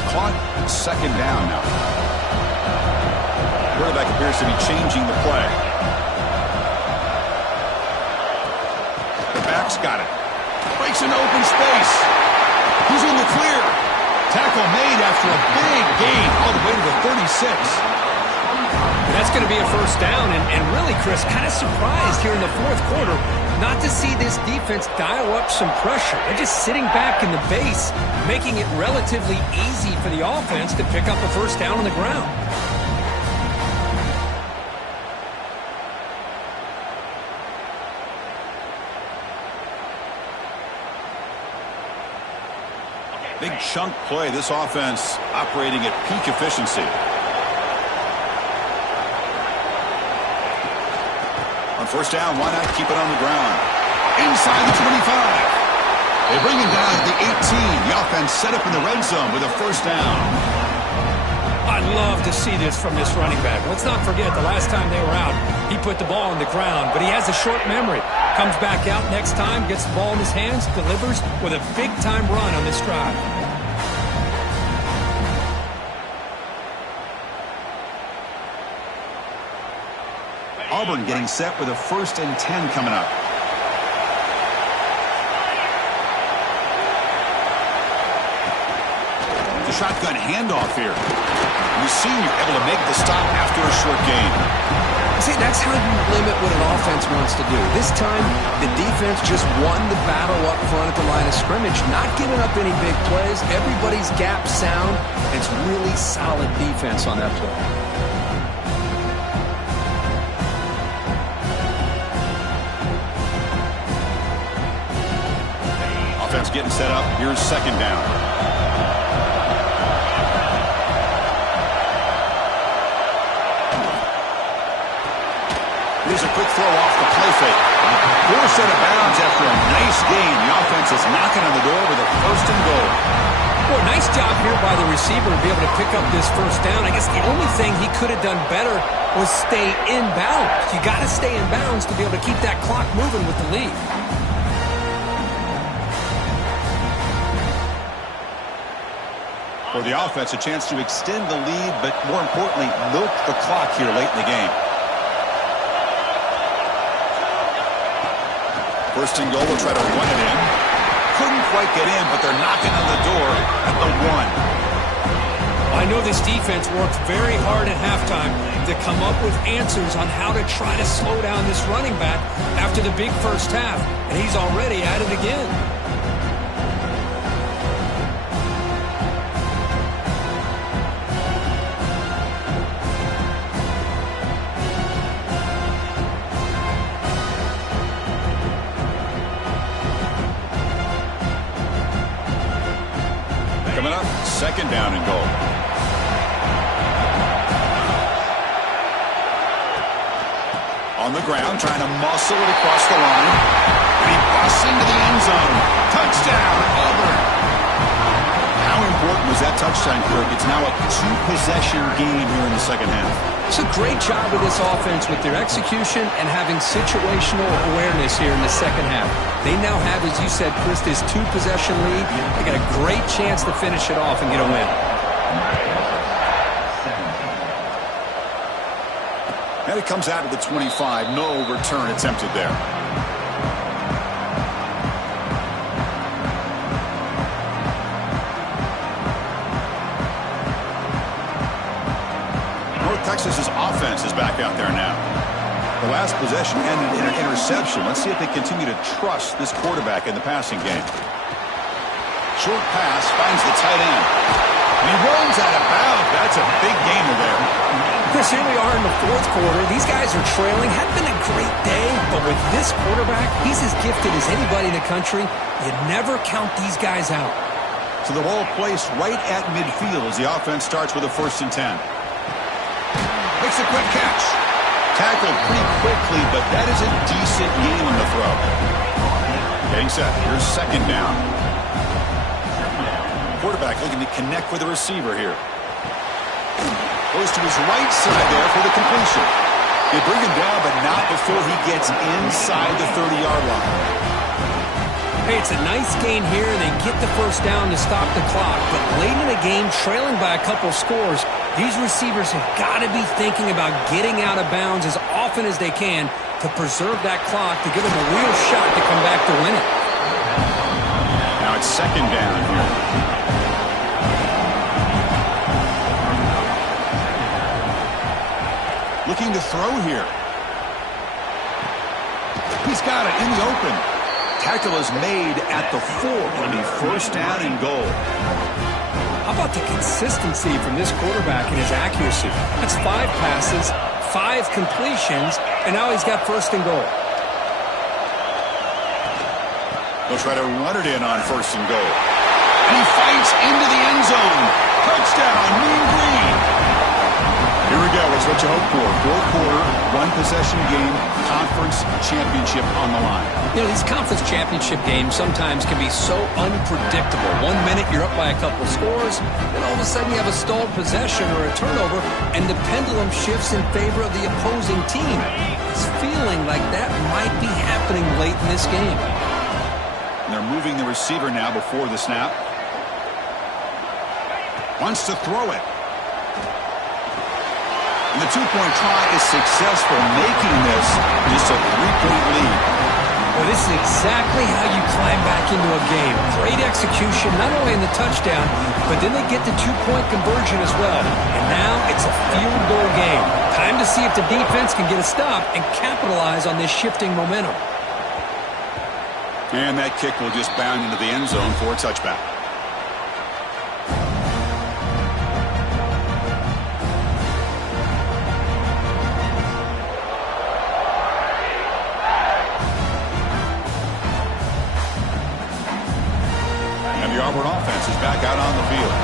Caught, second down now. Quarterback appears to be changing the play. The back's got it. Breaks into open space. He's in the clear. Tackle made after a big gain all the way to the 36. That's going to be a first down, and really, Chris, kind of surprised here in the fourth quarter not to see this defense dial up some pressure. They're just sitting back in the base, making it relatively easy for the offense to pick up a first down on the ground. Big chunk play. This offense operating at peak efficiency. On first down, why not keep it on the ground? Inside the 25. They bring him down at the 18. The offense set up in the red zone with a first down. I'd love to see this from this running back. Let's not forget the last time they were out, he put the ball on the ground, but he has a short memory. Comes back out next time, gets the ball in his hands, delivers with a big-time run on this drive. Auburn getting set with a 1st and 10 coming up. The shotgun handoff here. The senior able to make the stop after a short gain. See, that's how you limit what an offense wants to do. This time, the defense just won the battle up front at the line of scrimmage, not giving up any big plays. Everybody's gap sound. It's really solid defense on that play. Offense getting set up. Here's second down. Here's a quick throw off the play fake. Forced out of bounds after a nice gain. The offense is knocking on the door with a 1st and goal. Well, nice job here by the receiver to be able to pick up this first down. I guess the only thing he could have done better was stay in bounds. You got to stay in bounds to be able to keep that clock moving with the lead. For the offense, a chance to extend the lead, but more importantly, milk the clock here late in the game. First and goal, will try to run it in. Couldn't quite get in, but they're knocking on the door at the 1. I know this defense worked very hard at halftime to come up with answers on how to try to slow down this running back after the big first half, and he's already at it again. Coming up, second down and goal. On the ground, trying to muscle it across the line. And he busts into the end zone. Touchdown, Auburn. How important was that touchdown, Kirk? It's now a two-possession game here in the second half. It's a great job of this offense with their execution and having situational awareness here in the second half. They now have, as you said, Chris, this two-possession lead. They got a great chance to finish it off and get a win. And it comes out of the 25. No return attempted there. North Texas's offense is back out there now. The last possession ended in an interception. Let's see if they continue to trust this quarterback in the passing game. Short pass finds the tight end. And he runs out of bounds. That's a big gainer there. Chris, here we are in the fourth quarter. These guys are trailing. Had been a great day, but with this quarterback, he's as gifted as anybody in the country. You never count these guys out. So the ball placed right at midfield as the offense starts with a 1st and 10. Makes a quick catch. Tackled pretty quickly, but that is a decent gain on the throw. Getting set. Here's second down. Quarterback looking to connect with the receiver here. Goes to his right side there for the completion. They bring him down, but not before he gets inside the 30-yard line. Hey, it's a nice gain here. They get the first down to stop the clock, but late in the game, trailing by a couple scores, these receivers have got to be thinking about getting out of bounds as often as they can to preserve that clock to give them a real shot to come back to win it. Now it's second down here. Looking to throw here. He's got it in the open. Tackle is made at the 4. It'll be first down and goal. How about the consistency from this quarterback and his accuracy? That's 5 passes, 5 completions, and now he's got first and goal. They'll try to run it in on first and goal. And he fights into the end zone. Touchdown, Mean Green. Here we go. It's what you hope for. Fourth quarter, one-possession game, conference championship on the line. You know, these conference championship games sometimes can be so unpredictable. 1 minute you're up by a couple scores, then all of a sudden you have a stalled possession or a turnover, and the pendulum shifts in favor of the opposing team. It's feeling like that might be happening late in this game. And they're moving the receiver now before the snap. Wants to throw it. And the two-point try is successful, making this just a 3-point lead. Well, this is exactly how you climb back into a game. Great execution, not only in the touchdown, but then they get the two-point conversion as well. And now it's a field goal game. Time to see if the defense can get a stop and capitalize on this shifting momentum. And that kick will just bound into the end zone for a touchback. The Auburn offense is back out on the field.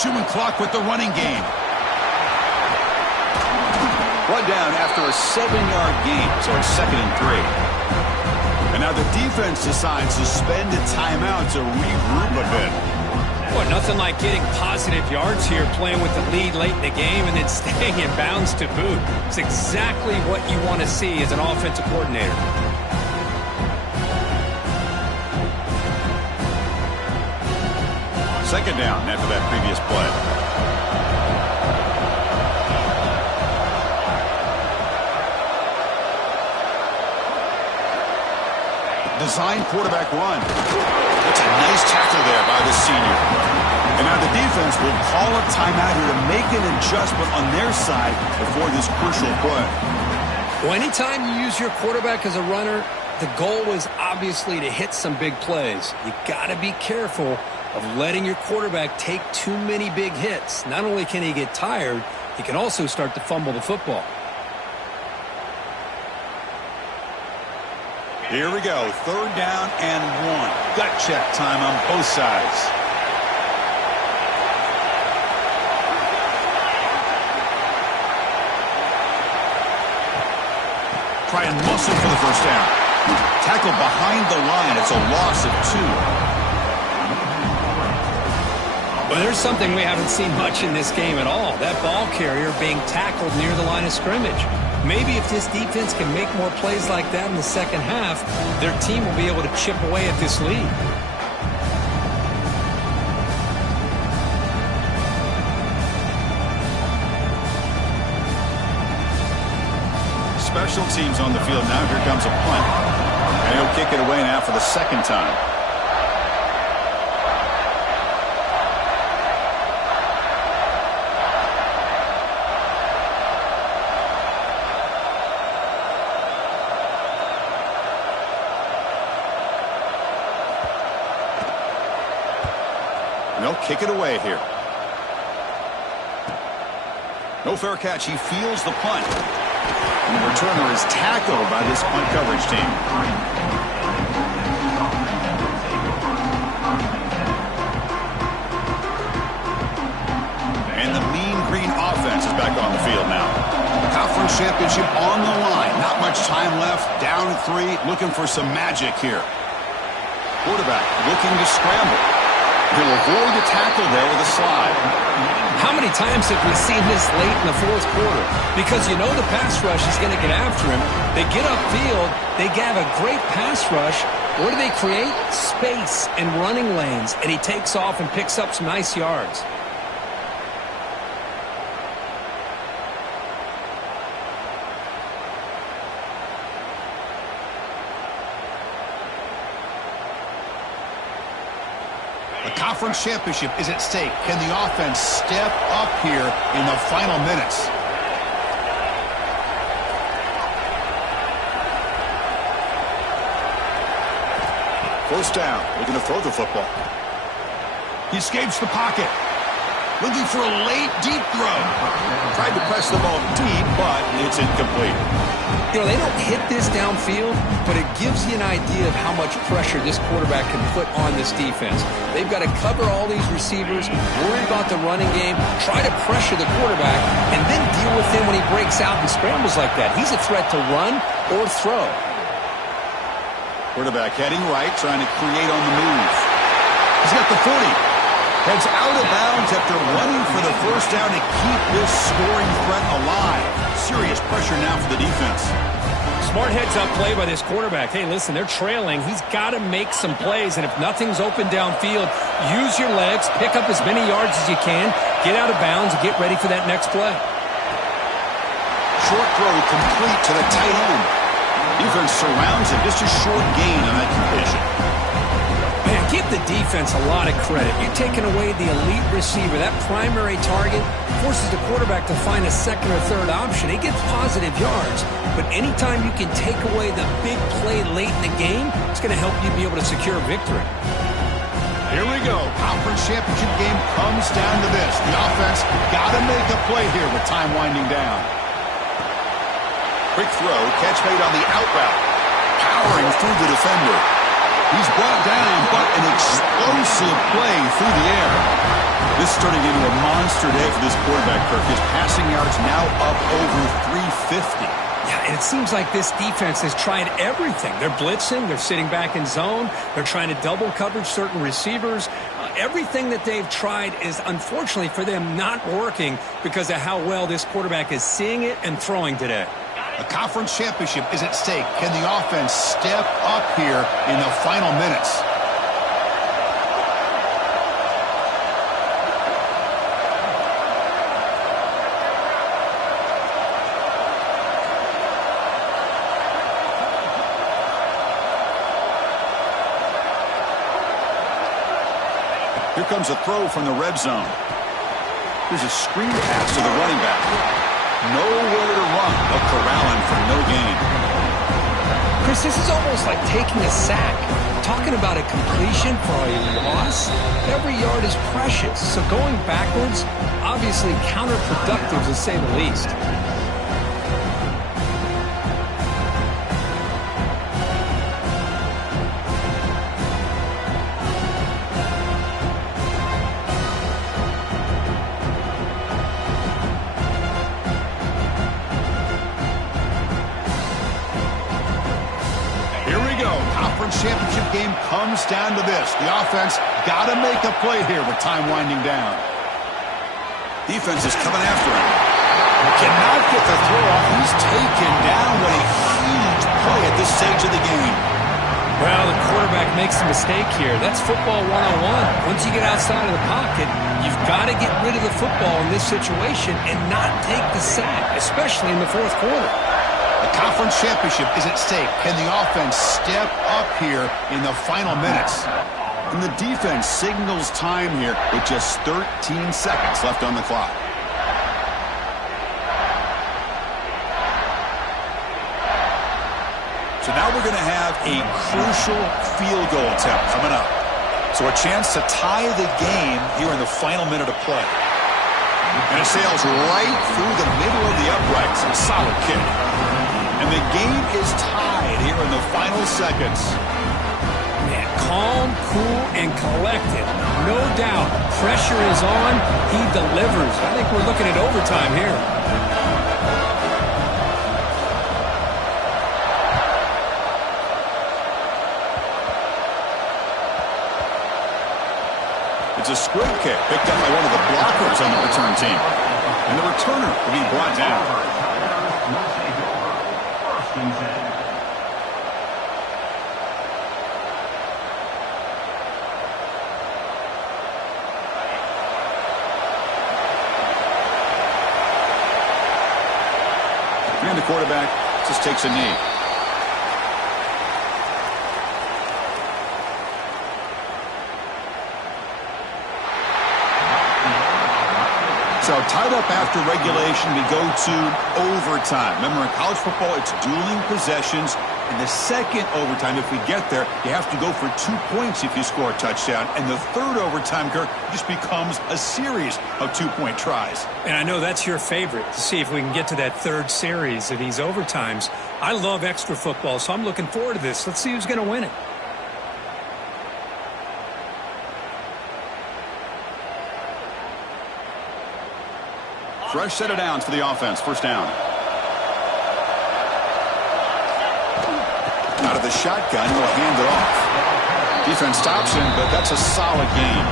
Chewing clock with the running game. One down after a 7-yard gain, so it's 2nd and 3. And now the defense decides to spend a timeout to regroup a bit. Well, nothing like getting positive yards here, playing with the lead late in the game and then staying in bounds to boot. It's exactly what you want to see as an offensive coordinator. Second down after that previous play. Design quarterback run. That's a nice tackle there by the senior. And now the defense will call a timeout here to make an adjustment on their side before this crucial play. Well, anytime you use your quarterback as a runner, the goal is obviously to hit some big plays. You got to be careful of letting your quarterback take too many big hits. Not only can he get tired, he can also start to fumble the football. Here we go, 3rd down and 1. Gut check time on both sides. Try and muscle for the first down. Tackle behind the line. It's a loss of 2. Well, there's something we haven't seen much in this game at all. That ball carrier being tackled near the line of scrimmage. Maybe if this defense can make more plays like that in the second half, their team will be able to chip away at this lead. Special teams on the field now. Here comes a punt. And he'll kick it away now for the second time. And they'll kick it away here. No fair catch. He feels the punt. And the returner is tackled by this punt coverage team. And the mean green offense is back on the field now. Conference championship on the line. Not much time left. Down 3. Looking for some magic here. Quarterback looking to scramble. He'll avoid the tackle there with a slide. How many times have we seen this late in the fourth quarter? Because you know the pass rush is going to get after him. They get upfield. They have a great pass rush. What do they create? Space and running lanes. And he takes off and picks up some nice yards. The conference championship is at stake. Can the offense step up here in the final minutes? First down. Looking to throw the football. He escapes the pocket. Looking for a late, deep throw. Tried to press the ball deep, but it's incomplete. You know, they don't hit this downfield, but it gives you an idea of how much pressure this quarterback can put on this defense. They've got to cover all these receivers, worry about the running game, try to pressure the quarterback, and then deal with him when he breaks out and scrambles like that. He's a threat to run or throw. Quarterback heading right, trying to create on the move. He's got the 40. Heads out of bounds after running for the first down to keep this scoring threat alive. Serious pressure now for the defense. Smart heads-up play by this quarterback. Hey, listen, they're trailing. He's got to make some plays, and if nothing's open downfield, use your legs, pick up as many yards as you can, get out of bounds, and get ready for that next play. Short throw complete to the tight end. Defense surrounds him. Just a short gain on that completion. Man, give the defense a lot of credit. You're taking away the elite receiver. That primary target forces the quarterback to find a second or third option. He gets positive yards, but anytime you can take away the big play late in the game, it's going to help you be able to secure victory. Here we go. Conference championship game comes down to this. The offense got to make a play here with time winding down. Quick throw, catch made on the out route. Powering through the defender. He's brought down, but an explosive play through the air. This is turning into a monster day for this quarterback, Kirk. His passing yards now up over 350. Yeah, and it seems like this defense has tried everything. They're blitzing. They're sitting back in zone. They're trying to double coverage certain receivers. everything that they've tried is, unfortunately for them, not working because of how well this quarterback is seeing it and throwing today. A conference championship is at stake. Can the offense step up here in the final minutes? Here comes a throw from the red zone. Here's a screen pass to the running back. Nowhere to run, but corralling for no gain. Chris, this is almost like taking a sack. Talking about a completion for a loss, every yard is precious. So going backwards, obviously counterproductive to say the least. Championship game comes down to this. The offense got to make a play here with time winding down. Defense is coming after him. Cannot get the throw off. He's taken down. What a huge play at this stage of the game. Well, the quarterback makes a mistake here. That's football 101. Once you get outside of the pocket, you've got to get rid of the football in this situation and not take the sack, especially in the fourth quarter. The conference championship is at stake. Can the offense step up here in the final minutes? And the defense signals time here with just 13 seconds left on the clock. So now we're going to have a crucial field goal attempt coming up. So a chance to tie the game here in the final minute of play. And it sails right through the middle of the uprights. A solid kick. And the game is tied here in the final seconds. Man, calm, cool, and collected. No doubt. Pressure is on. He delivers. I think we're looking at overtime here. It's a squib kick picked up by one of the blockers on the return team. And the returner will be brought down. And the quarterback just takes a knee. So tied up after regulation, we go to overtime. Remember, in college football, it's dueling possessions. In the second overtime, if we get there, you have to go for 2 points if you score a touchdown. And the third overtime, Kirk, just becomes a series of 2-point tries. And I know that's your favorite, to see if we can get to that third series of these overtimes. I love extra football, so I'm looking forward to this. Let's see who's going to win it. Fresh set of downs for the offense. First down. Out of the shotgun, he'll hand it off. Defense stops him, but that's a solid game.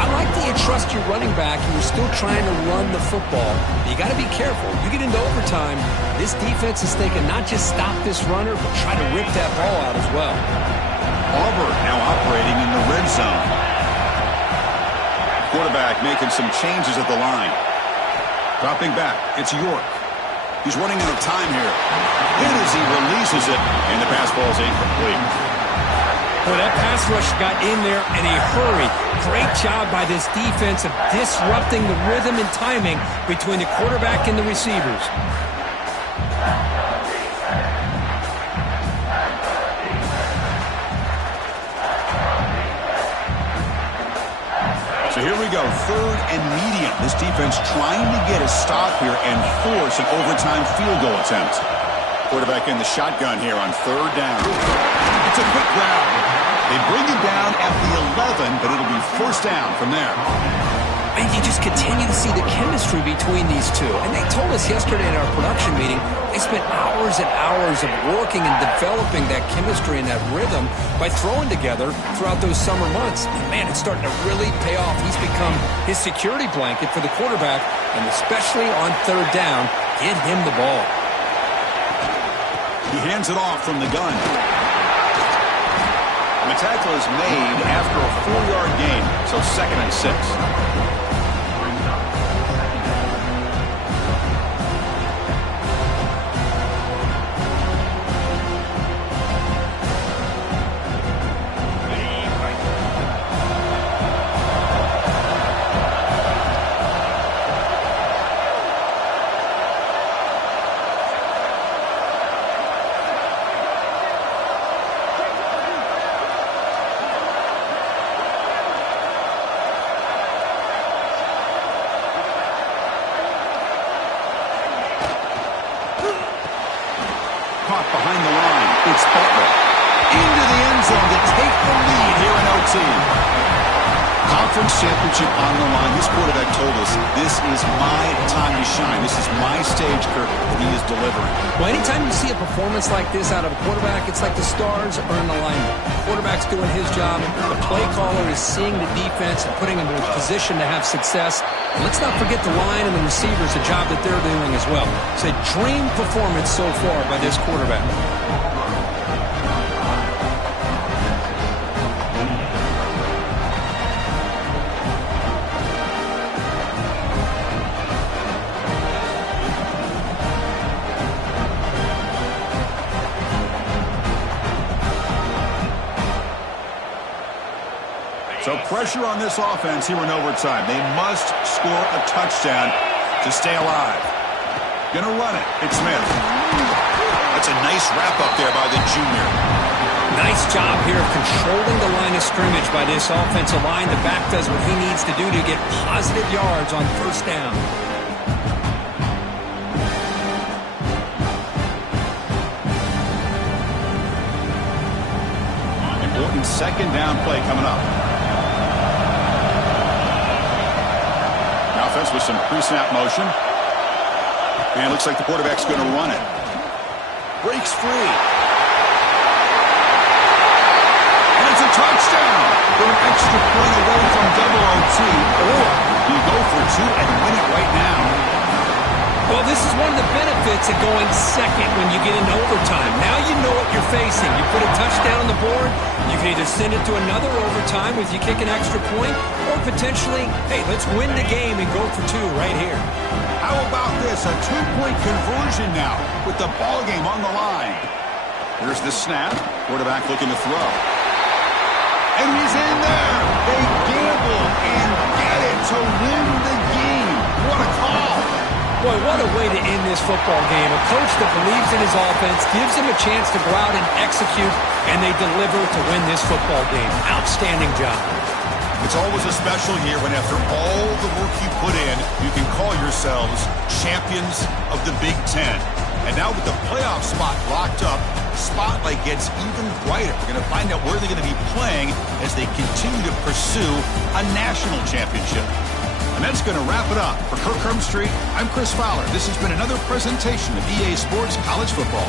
I like that you trust your running back and you're still trying to run the football. You got to be careful. You get into overtime, this defense is thinking not just stop this runner, but try to rip that ball out as well. Auburn now operating in the red zone. Quarterback making some changes at the line. Dropping back, it's York. He's running out of time here. And as he releases it, and the pass ball is incomplete. Well, that pass rush got in there in a hurry. Great job by this defense of disrupting the rhythm and timing between the quarterback and the receivers. So here we go, third and medium. This defense trying to get a stop here and force an overtime field goal attempt. Quarterback in the shotgun here on third down. It's a quick grab. They bring it down at the 11, but it'll be first down from there. And you just continue to see the chemistry between these two. And they told us yesterday in our production meeting, they spent hours and hours of working and developing that chemistry and that rhythm by throwing together throughout those summer months. And man, it's starting to really pay off. He's become his security blanket for the quarterback, and especially on third down, get him the ball. He hands it off from the gun. And the tackle is made after a 4-yard gain, so 2nd and 6. Caught behind the line. It's Butler. Into the end zone to take the lead here in OT. Conference championship on the line. This quarterback told us, this is my time to shine. This is my stage, Kirk, and he is delivering. Well, anytime you see a performance like this out of a quarterback, it's like the stars are in alignment. The quarterback's doing his job. The play caller is seeing the defense and putting him in a position to have success. And let's not forget the line and the receivers, the job that they're doing as well. It's a dream performance so far by this quarterback. So pressure on this offense here in overtime. They must score a touchdown to stay alive. Gonna run it. It's Smith. That's a nice wrap-up there by the junior. Nice job here of controlling the line of scrimmage by this offensive line. The back does what he needs to do to get positive yards on first down. Important 2nd down play coming up. Offense with some pre-snap motion. And it looks like the quarterback's going to run it. Breaks free. And it's a touchdown. For an extra point away from double OT. Or you go for 2 and win it right now. Well, this is one of the benefits of going second when you get into overtime. Now you know what you're facing. You put a touchdown on the board, you can either send it to another overtime if you kick an extra point, or potentially, hey, let's win the game and go for 2 right here. How about this? A 2-point conversion now with the ball game on the line. Here's the snap. Quarterback looking to throw. And he's in there. They gamble and get it to win the game. What a call. Boy, what a way to end this football game. A coach that believes in his offense, gives him a chance to go out and execute, and they deliver to win this football game. Outstanding job. It's always a special year when after all the work you put in, you can call yourselves champions of the Big Ten. And now with the playoff spot locked up, the spotlight gets even brighter. We're going to find out where they're going to be playing as they continue to pursue a national championship. And that's going to wrap it up. For Kirk Street, I'm Chris Fowler. This has been another presentation of EA Sports College Football.